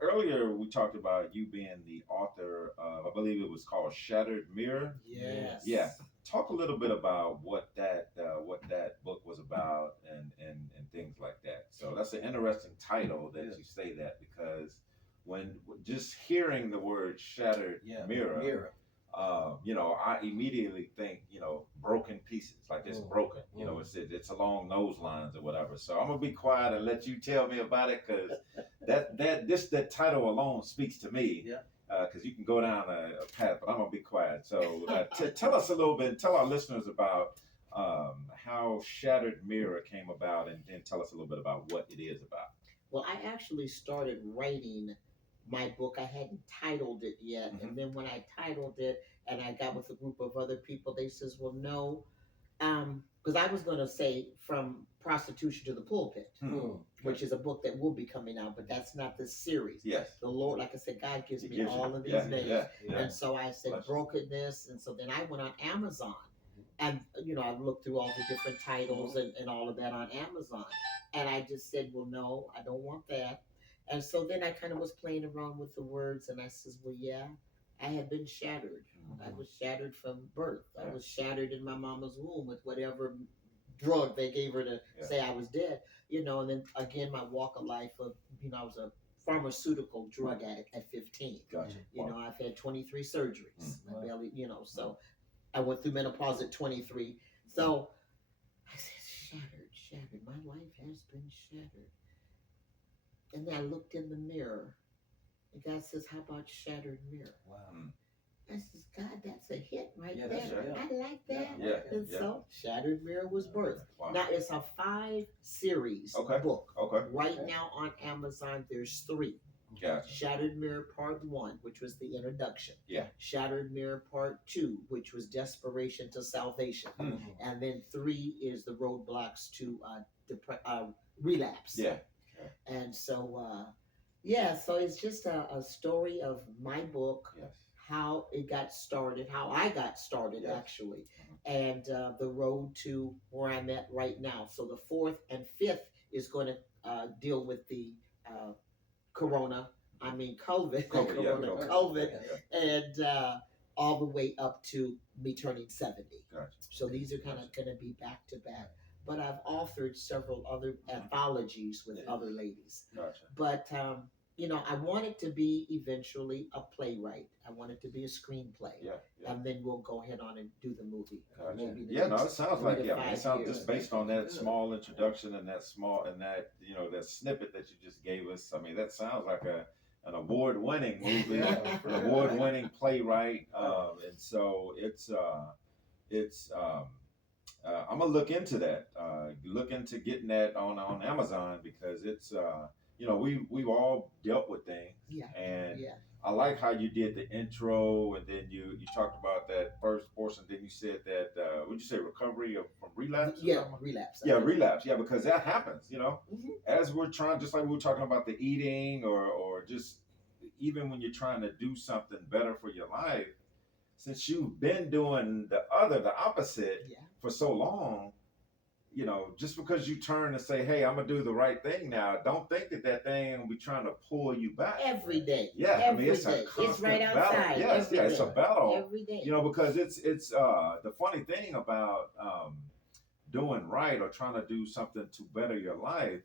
Earlier we talked about you being the author of, I believe it was called Shattered Mirror. Yes. Yeah. Talk a little bit about what that book was about and things like that. So that's an interesting title that you say that, because when just hearing the word shattered mirror, I immediately think, broken pieces, like it's broken, it's along those lines or whatever. So I'm gonna be quiet and let you tell me about it, because that title alone speaks to me. Yeah. Because you can go down a path, but I'm gonna be quiet. So tell us a little bit, tell our listeners about how Shattered Mirror came about, and then tell us a little bit about what it is about. Well, I actually started writing my book. I hadn't titled it yet. And then when I titled it and I got with a group of other people, they says, well, no, because I was going to say From Prostitution to the Pulpit, which is a book that will be coming out, but that's not the series. Yes. The Lord, like I said, God gives me all of these names. Yeah. And so I said brokenness. And so then I went on Amazon and, I looked through all the different titles and all of that on Amazon. And I just said, well, no, I don't want that. And so then I kind of was playing around with the words, and I says, well, yeah, I had been shattered. I was shattered from birth. I was shattered in my mama's womb with whatever drug they gave her to say I was dead, and then again, my walk of life of, I was a pharmaceutical drug addict at 15. Gotcha. I've had 23 surgeries. My belly, so I went through menopause at 23. So I said, shattered. My life has been shattered. And then I looked in the mirror, and God says, how about Shattered Mirror? Wow. I says, God, that's a hit right there. That's right. I like that. Yeah. And so Shattered Mirror was birthed. Wow. Now it's a 5-series book. Okay. Right now on Amazon, there's 3. Gotcha. Shattered Mirror Part 1, which was the introduction. Yeah. Shattered Mirror Part 2, which was Desperation to Salvation. And then 3 is the roadblocks to relapse. Yeah. And so, so it's just a story of my book, how it got started, how I got started actually, and the road to where I'm at right now. So the 4th and 5th is going to deal with the COVID, and all the way up to me turning 70. Gotcha. So these are kind of going to be back to back. But I've authored several other anthologies with other ladies. Gotcha. But, I want it to be eventually a playwright. I want it to be a screenplay. Yeah. And then we'll go ahead on and do the movie. Gotcha. It sounds like, it sounds just based on that small introduction and that that snippet that you just gave us. I mean, that sounds like an award-winning movie, an award-winning playwright. And so it's I'm gonna look into that. Look into getting that on Amazon because it's we've all dealt with things, Yeah. and Yeah. I like how you did the intro, and then you talked about that first portion. Then you said that would you say recovery from relapse? Yeah, relapse. Yeah, relapse. Yeah, because that happens. Mhm. As we're trying, just like we were talking about the eating, or just even when you're trying to do something better for your life, since you've been doing the opposite Yeah. for so long, just because you turn and say, "Hey, I'm gonna do the right thing now," don't think that thing will be trying to pull you back. Every day. Yeah, Every it's a day. constant It's right battle. outside. Yes, Every yeah, it's a day. battle. Every day. Because it's the funny thing about doing right or trying to do something to better your life.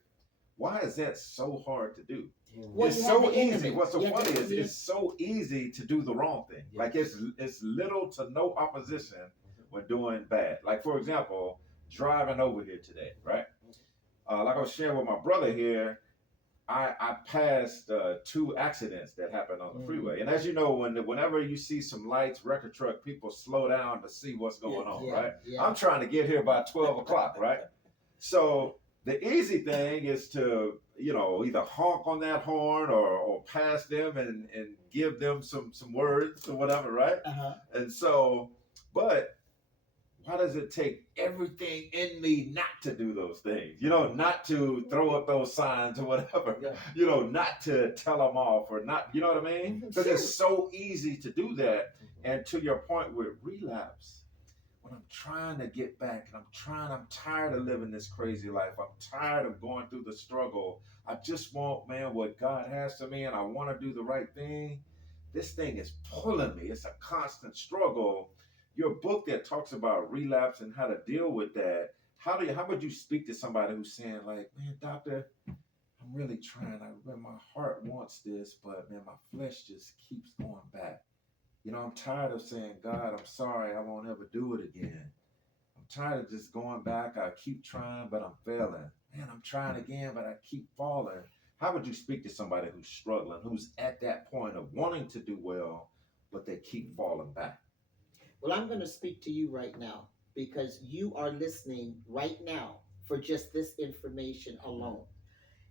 Why is that so hard to do? Well, It's you so have the easy. enemy. What's so You have funny the is enemy. it's so easy to do the wrong thing. Yes. Like it's little to no opposition when doing bad. Like for example, driving over here today, right? Like I was sharing with my brother here, I passed two accidents that happened on the freeway. And as you know, whenever you see some lights, record truck, people slow down to see what's going on, Yeah, right? yeah. I'm trying to get here by 12 o'clock, right? So the easy thing is to, either honk on that horn or pass them and give them some words or whatever, right? Uh-huh. And so, but why does it take everything in me not to do those things? Not to throw up those signs or whatever. Yeah. Not to tell them off or not, you know what I mean? Because it's so easy to do that. And to your point with relapse, when I'm trying to get back and I'm tired of living this crazy life. I'm tired of going through the struggle. I just want, man, what God has for me and I want to do the right thing. This thing is pulling me. It's a constant struggle. Your book that talks about relapse and how to deal with that, how would you speak to somebody who's saying like, man, doctor, I'm really trying. My heart wants this, but man, my flesh just keeps going back. I'm tired of saying, God, I'm sorry, I won't ever do it again. I'm tired of just going back. I keep trying, but I'm failing. Man, I'm trying again, but I keep falling. How would you speak to somebody who's struggling, who's at that point of wanting to do well, but they keep falling back? Well, I'm going to speak to you right now because you are listening right now for just this information alone.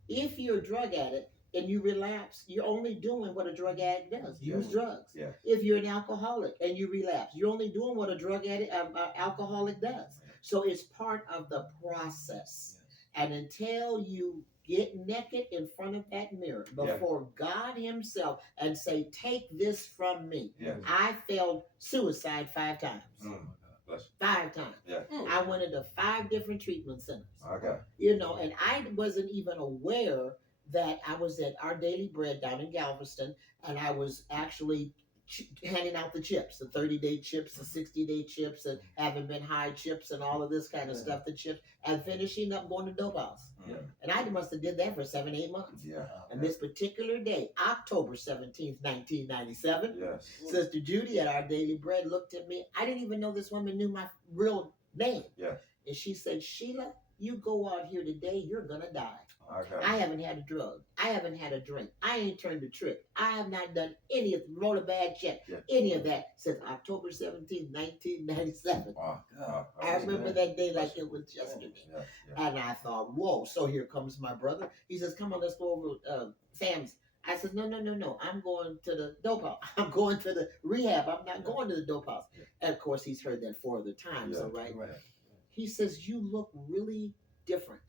If you're a drug addict and you relapse, you're only doing what a drug addict does, use drugs. Yeah. If you're an alcoholic and you relapse, you're only doing what a drug addict, alcoholic does. So it's part of the process. And until you get naked in front of that mirror before God himself and say, take this from me. Yeah. I failed suicide 5 times. 5 times. Yeah. I went into 5 different treatment centers. Okay. And I wasn't even aware that I was at Our Daily Bread down in Galveston, and I was actually handing out the chips, the 30-day chips, the 60-day chips, and having been high chips and all of this kind of stuff, the chips, and finishing up going to dope house. Yeah. And I must have did that for 7-8 months. Yeah. And this particular day, October 17th, 1997, Yes. Sister Judy at Our Daily Bread looked at me. I didn't even know this woman knew my real name. Yes. And she said, Sheila, you go out here today, you're going to die. Okay. I haven't had a drug. I haven't had a drink. I ain't turned a trick. I have not done any of, wrote a bad check, any of that since October 17th, 1997. Wow. I remember that day like it was yesterday. Yeah. And I thought, whoa, so here comes my brother. He says, come on, let's go over Sam's. I said, no. I'm going to the dope house. I'm going to the rehab. I'm not going to the dope house. Yeah. And of course, he's heard that 4 other times, Yeah. right? Right. He says, you look really different.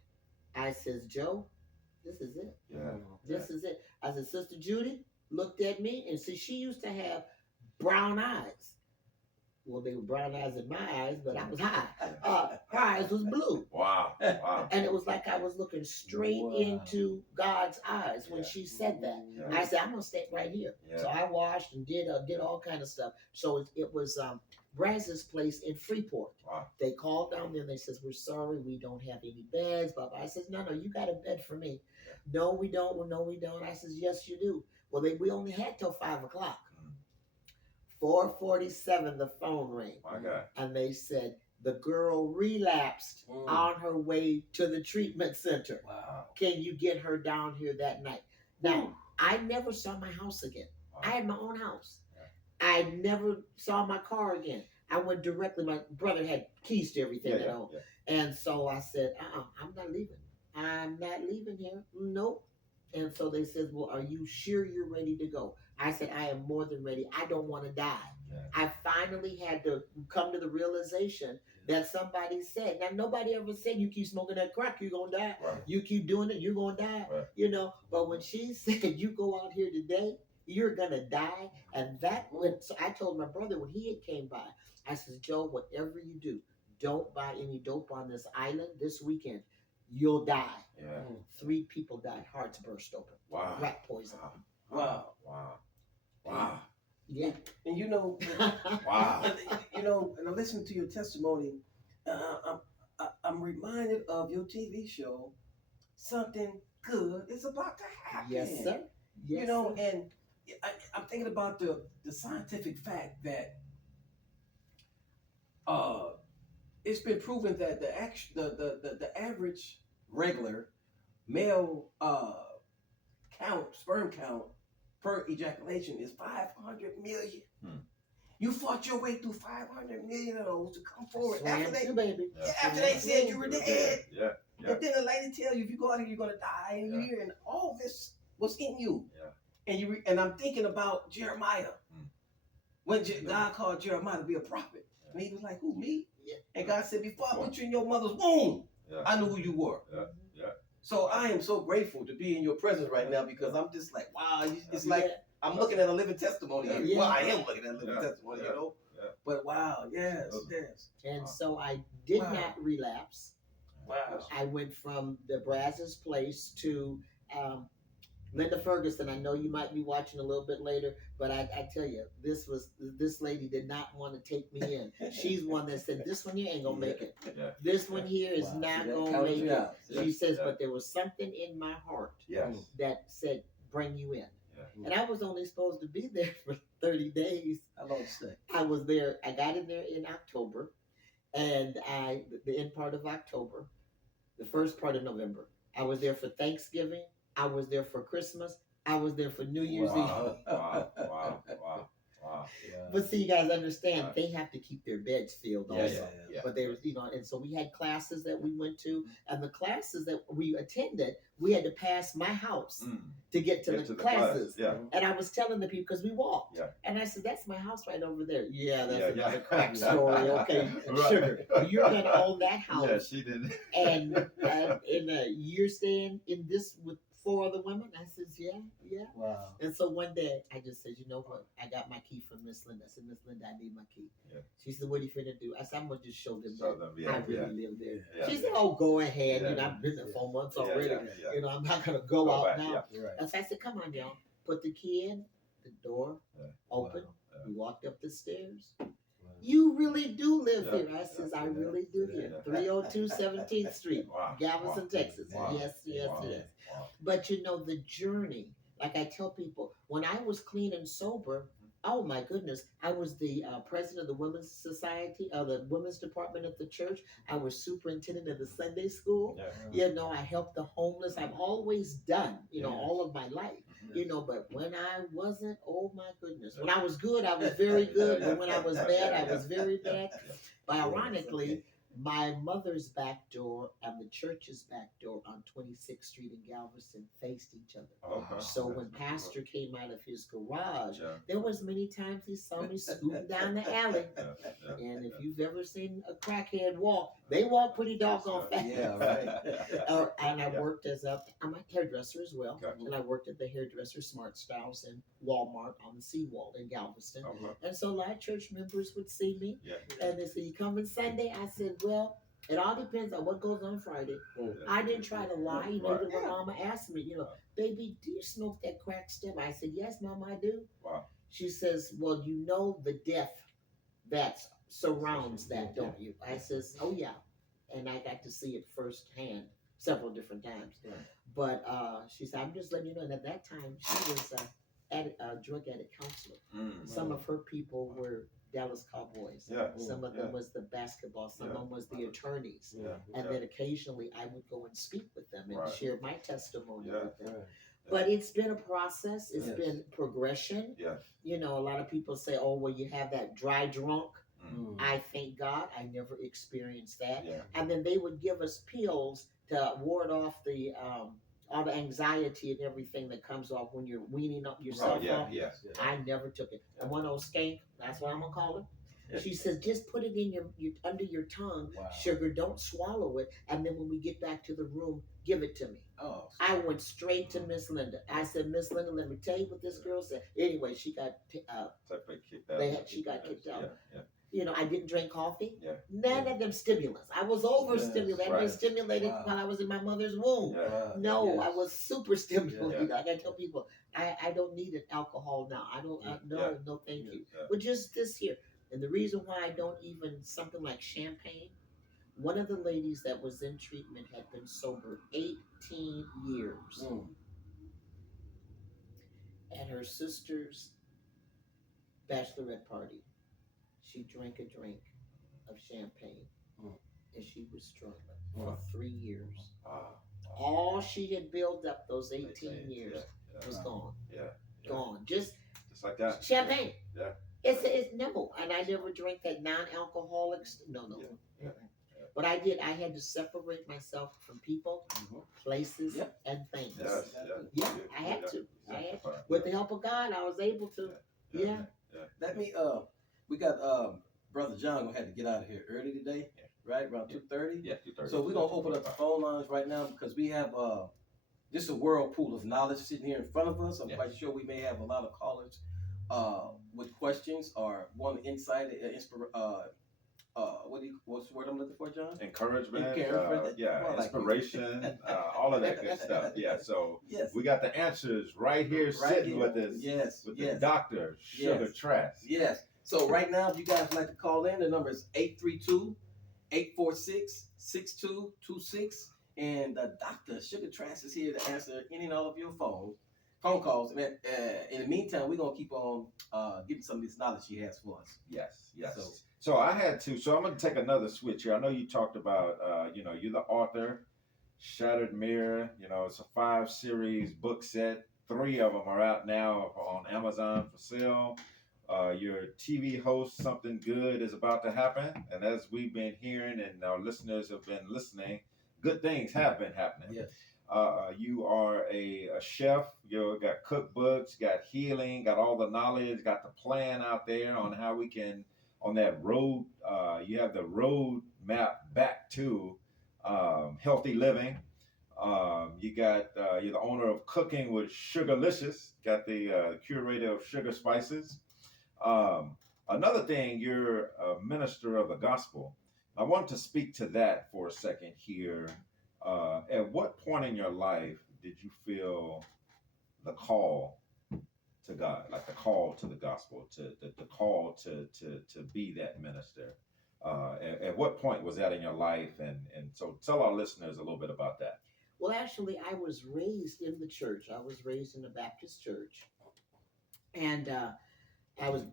I says, Joe, this is it. Yeah. This is it. I said, Sister Judy looked at me and see, she used to have brown eyes. Well, they were brown eyes in my eyes, but I was high. Her eyes was blue. Wow. And it was like I was looking straight into God's eyes when she said that. Yeah. I said, I'm going to stay right here. Yeah. So I washed and did all kind of stuff. So it was Braz's place in Freeport. Wow. They called down there and they says, we're sorry, we don't have any beds. Blah, blah. I says, no, you got a bed for me. Yeah. No, we don't. Well, no, we don't. I says, yes, you do. Well, we only had till 5 o'clock. 4:47, the phone rang. My God. And they said, the girl relapsed on her way to the treatment center. Wow. Can you get her down here that night? Now, I never saw my house again. Wow. I had my own house. I never saw my car again. I went directly. My brother had keys to everything at home, and so I said, I'm not leaving. I'm not leaving here. Nope. And so they said, well, are you sure you're ready to go? I said, I am more than ready. I don't want to die. Yeah. I finally had to come to the realization that somebody said, now nobody ever said you keep smoking that crack, you're going to die. Right. You keep doing it, you're going to die. Right. You know, but when she said, you go out here today, you're going to die. And that went, so I told my brother when he had came by, I said, Joe, whatever you do, don't buy any dope on this island this weekend. You'll die. Yeah. 3 people died, hearts burst open. Wow. Rat poison. Wow. Wow. Wow. Yeah. And you know, Wow. you know, and I listened to your testimony. I'm reminded of your TV show. Something good is about to happen. Yes, sir. Yes, you know, sir. and I'm thinking about the scientific fact that it's been proven that the average regular male sperm count per ejaculation is 500 million. You fought your way through 500 million of those to come forward after they said you were dead. Yeah. And then a lady tell you if you go out here you're gonna die, and you're here, and all this was in you. Yeah. And I'm thinking about Jeremiah when God called Jeremiah to be a prophet, and he was like, "Who, me?" Yeah. And God said, "Before I put you in your mother's womb, I knew who you were." Yeah. So I am so grateful to be in your presence right now, because I'm just like, wow, it's like I'm looking at a living testimony here. Yeah. Well, I am looking at a living testimony, Yeah. you know. Yeah. But wow, yes. And so I did not relapse. Wow. I went from the Brazos place to Linda Ferguson. I know you might be watching a little bit later, but I tell you, this lady did not want to take me in. She's one that said, this one here ain't gonna make it. Yeah. This one here is not gonna make it. She says, but there was something in my heart that said, bring you in. Yeah. And I was only supposed to be there for 30 days. How long stay? I was there, I got in there in October, and the end part of October, the first part of November. I was there for Thanksgiving. I was there for Christmas. I was there for New Year's Eve. Wow. But see, you guys understand, they have to keep their beds filled also. Yeah. But there was, and so we had classes that we went to, and the classes that we attended, we had to pass my house to get to the classes. Yeah. And I was telling the people, because we walked, and I said, that's my house right over there. Yeah, that's another crack story. Okay, sugar, you're going to own that house. Yeah, she did. And in a year staying in this with 4 other women, I says, yeah. Wow. And so one day I just said, you know what? I got my key from Miss Linda. I said, Miss Linda, I need my key. Yeah. She said, what are you finna do? I said, I'm gonna just show them Yeah, I really live there. Yeah. She said, oh, go ahead. Yeah. I've been there 4 months already. Yeah. I'm not gonna go out back, now. yeah. Right. And so I said, come on, y'all. Put the key in, the door open. Wow. We walked up the stairs. You really do live here. I says, I Yeah. really do here. 302 17th Street, Wow. Galveston, Texas. Wow. Yes. Wow. But the journey, like I tell people, when I was clean and sober, oh my goodness, I was the president of the Women's Society, the Women's Department at the church. I was superintendent of the Sunday school. Yeah. I helped the homeless. I've always done, all of my life. But when I wasn't, oh my goodness. When I was good, I was very good. But when I was bad, I was very bad. But ironically, my mother's back door and the church's back door on 26th Street in Galveston faced each other. Okay. So when Pastor came out of his garage, there was many times he saw me scooting down the alley. And if you've ever seen a crackhead walk, they walk pretty doggone fast. Yeah, right. And I worked I'm a hairdresser as well. Gotcha. And I worked at the hairdresser Smart Styles in Walmart on the Seawall in Galveston. Okay. And so a lot of church members would see me. Yeah. And they said, you coming Sunday? I said, well, it all depends on what goes on Friday. I didn't try to lie. Even when Mama asked me, baby, do you smoke that crack stuff? I said, yes, Mama, I do. Wow. She says, well, you know the death that surrounds that, don't you? I says, oh, yeah. And I got to see it firsthand several different times. Right. But she said, I'm just letting you know. And at that time, she was a drug addict counselor. Some of her people were Dallas Cowboys. Yeah. Some of them was the basketball. Some of them was the attorneys. And then occasionally I would go and speak with them and share my testimony with them. But it's been a process. It's been progression. Yeah. A lot of people say, oh, well, you have that dry drunk. I thank God I never experienced that. Yeah. And then they would give us pills to ward off the all the anxiety and everything that comes off when you're weaning up yourself Oh, yeah, off. yeah. I never took it. And one of those skank, that's what I'm gonna call it. She says, just put it in your under your tongue, Wow. sugar. Don't swallow it. And then when we get back to the room, give it to me. Oh, I went straight to Miss Linda. I said, Miss Linda, let me tell you what this girl said. Anyway, she got Kicked out. she got kicked out. Yeah. You know, I didn't drink coffee. Yeah. None of them stimulants. I was overstimulated. Yes, I was right. stimulated Wow. while I was in my mother's womb. Yeah. No, Yes. I was super stimulated. Yeah. Like I tell people, I don't need an alcohol now. I don't. No, thank you. Yeah. But just this here, and the reason why I don't even something like champagne. One of the ladies that was in treatment had been sober 18 years. At her sister's bachelorette party, she drank a drink of champagne, and she was drunk for 3 years. All she had built up those 18 years was gone. Gone. Just like that. champagne. Yeah. It's no, and I never drank that non-alcoholic. No. Yeah. But I did. I had to separate myself from people, places, and things. Yes. I had to. With the help of God, I was able to. Yeah. Let me we got Brother John gonna have to get out of here early today, right? Around 2:30. Yeah, 2:30. So we're gonna open up the phone lines right now because we have just a whirlpool of knowledge sitting here in front of us. I'm quite sure we may have a lot of callers with questions or one insight, what's the word I'm looking for, John? Encouragement, Encouragement. Well, inspiration, all of that good stuff. Yeah, so yes, we got the answers right here sitting with us. Yes, with the doctor, Sugar Yes. Trask. Yes. So right now, if you guys would like to call in, the number is 832-846-6226. And Dr. Sugar Trask is here to answer any and all of your phone calls. And in the meantime, we're going to keep on getting some of this knowledge she has for us. Yes. So So I'm going to take another switch here. I know you talked about, you're the author, Shattered Mirror. It's a 5-series book set. 3 of them are out now on Amazon for sale. Your TV host, Something Good is about to happen. And as we've been hearing and our listeners have been listening, good things have been happening. yes. You are a chef. You got cookbooks, got healing, got all the knowledge, got the plan out there on how we can, on that road, you have the road map back to healthy living. You're the owner of Cooking with Sugarlicious, got the curator of sugar spices. Another thing, you're a minister of the gospel. I want to speak to that for a second here. At what point in your life did you feel the call to God, like the call to the gospel, the call to be that minister? At what point was that in your life? And so tell our listeners a little bit about that. Well, actually, I was raised in the church. I was raised in the Baptist church. And I was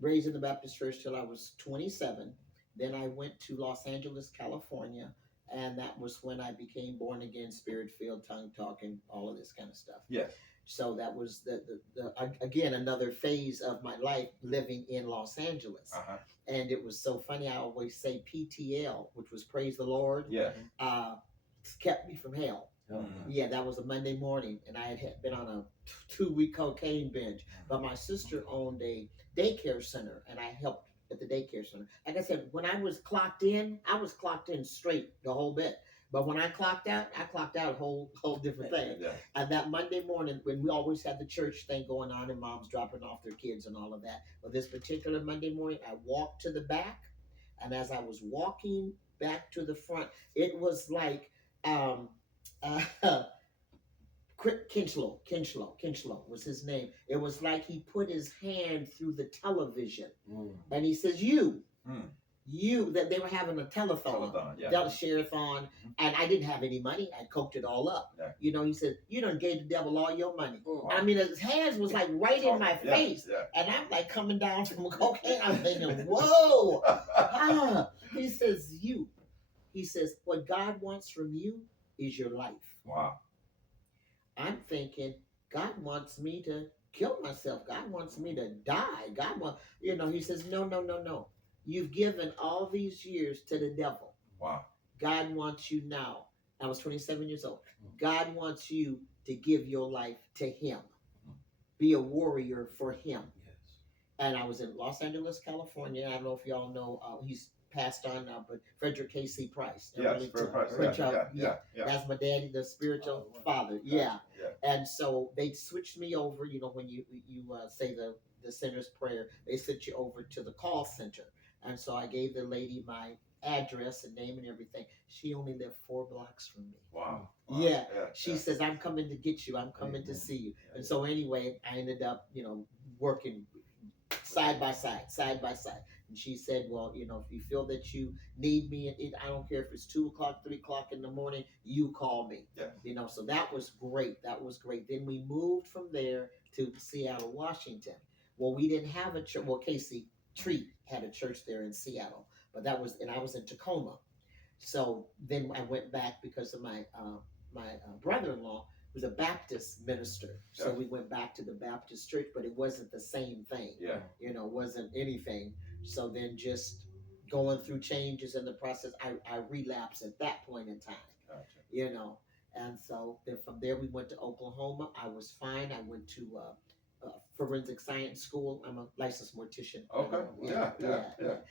raised in the Baptist church till I was 27. Then I went to Los Angeles, California. And that was when I became born again, spirit-filled, tongue-talking, all of this kind of stuff. Yes. So that was the again, another phase of my life living in Los Angeles. And it was so funny. I always say PTL, which was Praise the Lord. Yeah. Kept me from hell. Yeah, that was a Monday morning, and I had been on a 2-week cocaine binge. But my sister owned a daycare center, and I helped at the daycare center. Like I said, when I was clocked in straight the whole bit. But when I clocked out a whole different thing. Yeah. And that Monday morning, when we always had the church thing going on and moms dropping off their kids and all of that. But this particular Monday morning, I walked to the back, and as I was walking back to the front, it was like Kinchlow was his name. It was like he put his hand through the television, and he says, "You." That they were having a telethon, share-a-thon, and I didn't have any money. I coked it all up. Yeah. He said, "You done gave the devil all your money." I mean, his hands was like right in my face, and I'm like coming down from cocaine. I'm thinking, "Whoa!" He says, "You." He says, "What God wants from you is your life." Wow. I'm thinking, God wants me to kill myself. God wants me to die. God wants, he says, no. You've given all these years to the devil. Wow. God wants you now. I was 27 years old. God wants you to give your life to him. Be a warrior for him. Yes. And I was in Los Angeles, California. I don't know if y'all know, he's passed on now, but Frederick K.C. Price. Yes, Fred Price. Yeah. That's my daddy, the spiritual father. Gotcha. Yeah. Yeah. And so they switched me over, when you say the sinner's prayer, they switch you over to the call center. And so I gave the lady my address and name and everything. She only lived 4 blocks from me. Wow. Yeah. She says, I'm coming to get you. I'm coming to see you. And so anyway, I ended up, working side by side. And she said, well, if you feel that you need me, I don't care if it's 2 o'clock, 3 o'clock in the morning, you call me. Yeah. So that was great. Then we moved from there to Seattle, Washington. Well, we didn't have a church. Well, Casey Treat had a church there in Seattle, but I was in Tacoma. So then I went back because of my brother-in-law was a Baptist minister. So we went back to the Baptist church, but it wasn't the same thing. Yeah. It wasn't anything. So then just going through changes in the process, I relapsed at that point in time. Gotcha. And so then from there we went to Oklahoma. I was fine. I went to forensic science school. I'm a licensed mortician. Okay. Yeah.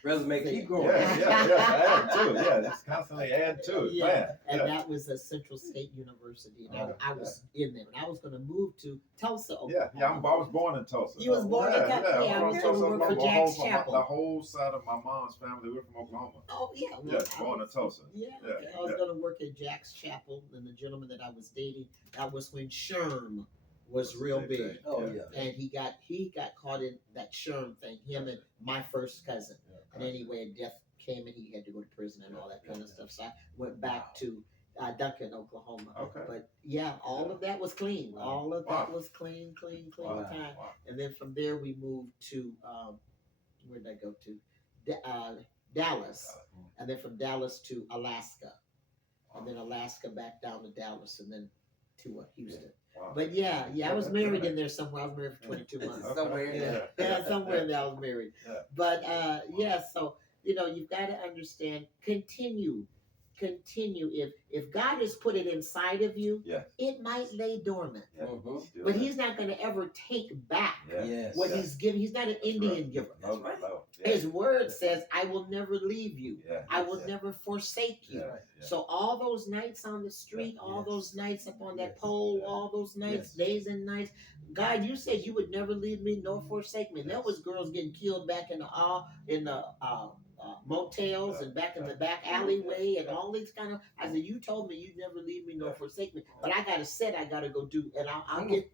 Resume, keep going. Add to it. Yeah, just constantly add to it. Yeah. Man. And that was a Central State University. And I was in there. And I was going to move to Tulsa, Oklahoma. Yeah. I was born in Tulsa. You was born in Tulsa? Yeah, I was going to work for Jack's Chapel. The whole side of my mom's family, we're from Oklahoma. Oh, yeah. Well, born in Tulsa. Yeah. I was going to work at Jack's Chapel. And the gentleman that I was dating, that was when Sherm was real big. Oh yeah. And he got caught in that Sherm thing, him and my first cousin. And anyway, death came and he had to go to prison and all that kind of stuff. So I went back to Duncan, Oklahoma. Okay. But yeah, all of that was clean. All of that was clean time. Wow. And then from there we moved to where did I go to? Dallas. And then from Dallas to Alaska. And then Alaska back down to Dallas and then to Houston. Wow. But yeah, I was married in there somewhere. I was married for 22 months. Somewhere in there. Yeah, somewhere in there I was married. Yeah. But so you've got to understand, continue. If God has put it inside of you, it might lay dormant. Yeah. But he's not going to ever take back Yes. what he's given. He's not an Indian giver. No. Yeah. His word says, I will never leave you. Yeah. I will never forsake you. Yeah. So all those nights on the street, all those nights up on that pole, all those nights, days and nights, God, you said you would never leave me nor forsake me. There was girls getting killed back in the motels and back in the back alleyway and all these kind of. I said, you told me you'd never leave me nor forsake me, but I got a set I got to go do, and I'll get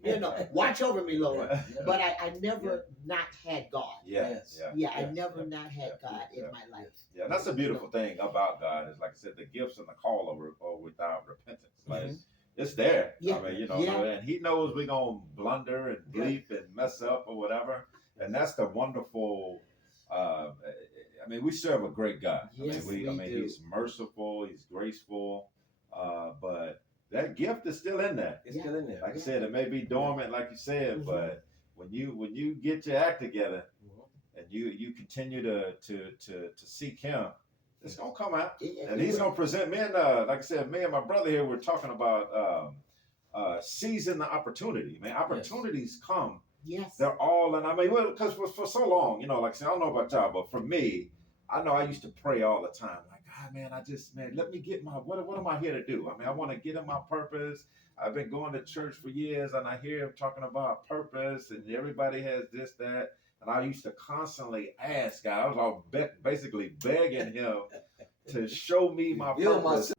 watch over me, Lord. But I never not had God. I never not had God in my life. Yeah, that's a beautiful thing about God is, like I said, the gifts and the call are without repentance. Like it's there. Yeah. I mean, and He knows we're gonna blunder and bleep and mess up or whatever, and that's the wonderful. We serve a great God. Yes, we do. He's merciful, He's graceful, but that gift is still in there. It's still in there. Like I said, it may be dormant, like you said, but when you get your act together and you continue to seek Him, it's gonna come out, and He's gonna present. Me and like I said, me and my brother here, we're talking about seizing the opportunity. Man, opportunities come. Yes. They're all, and because for so long, like I said, I don't know about y'all, but for me, I know I used to pray all the time, like, God, man, let me get what am I here to do? I want to get in my purpose. I've been going to church for years, and I hear him talking about purpose, and everybody has this, that, and I used to constantly ask God. I was all basically begging Him to show me my purpose.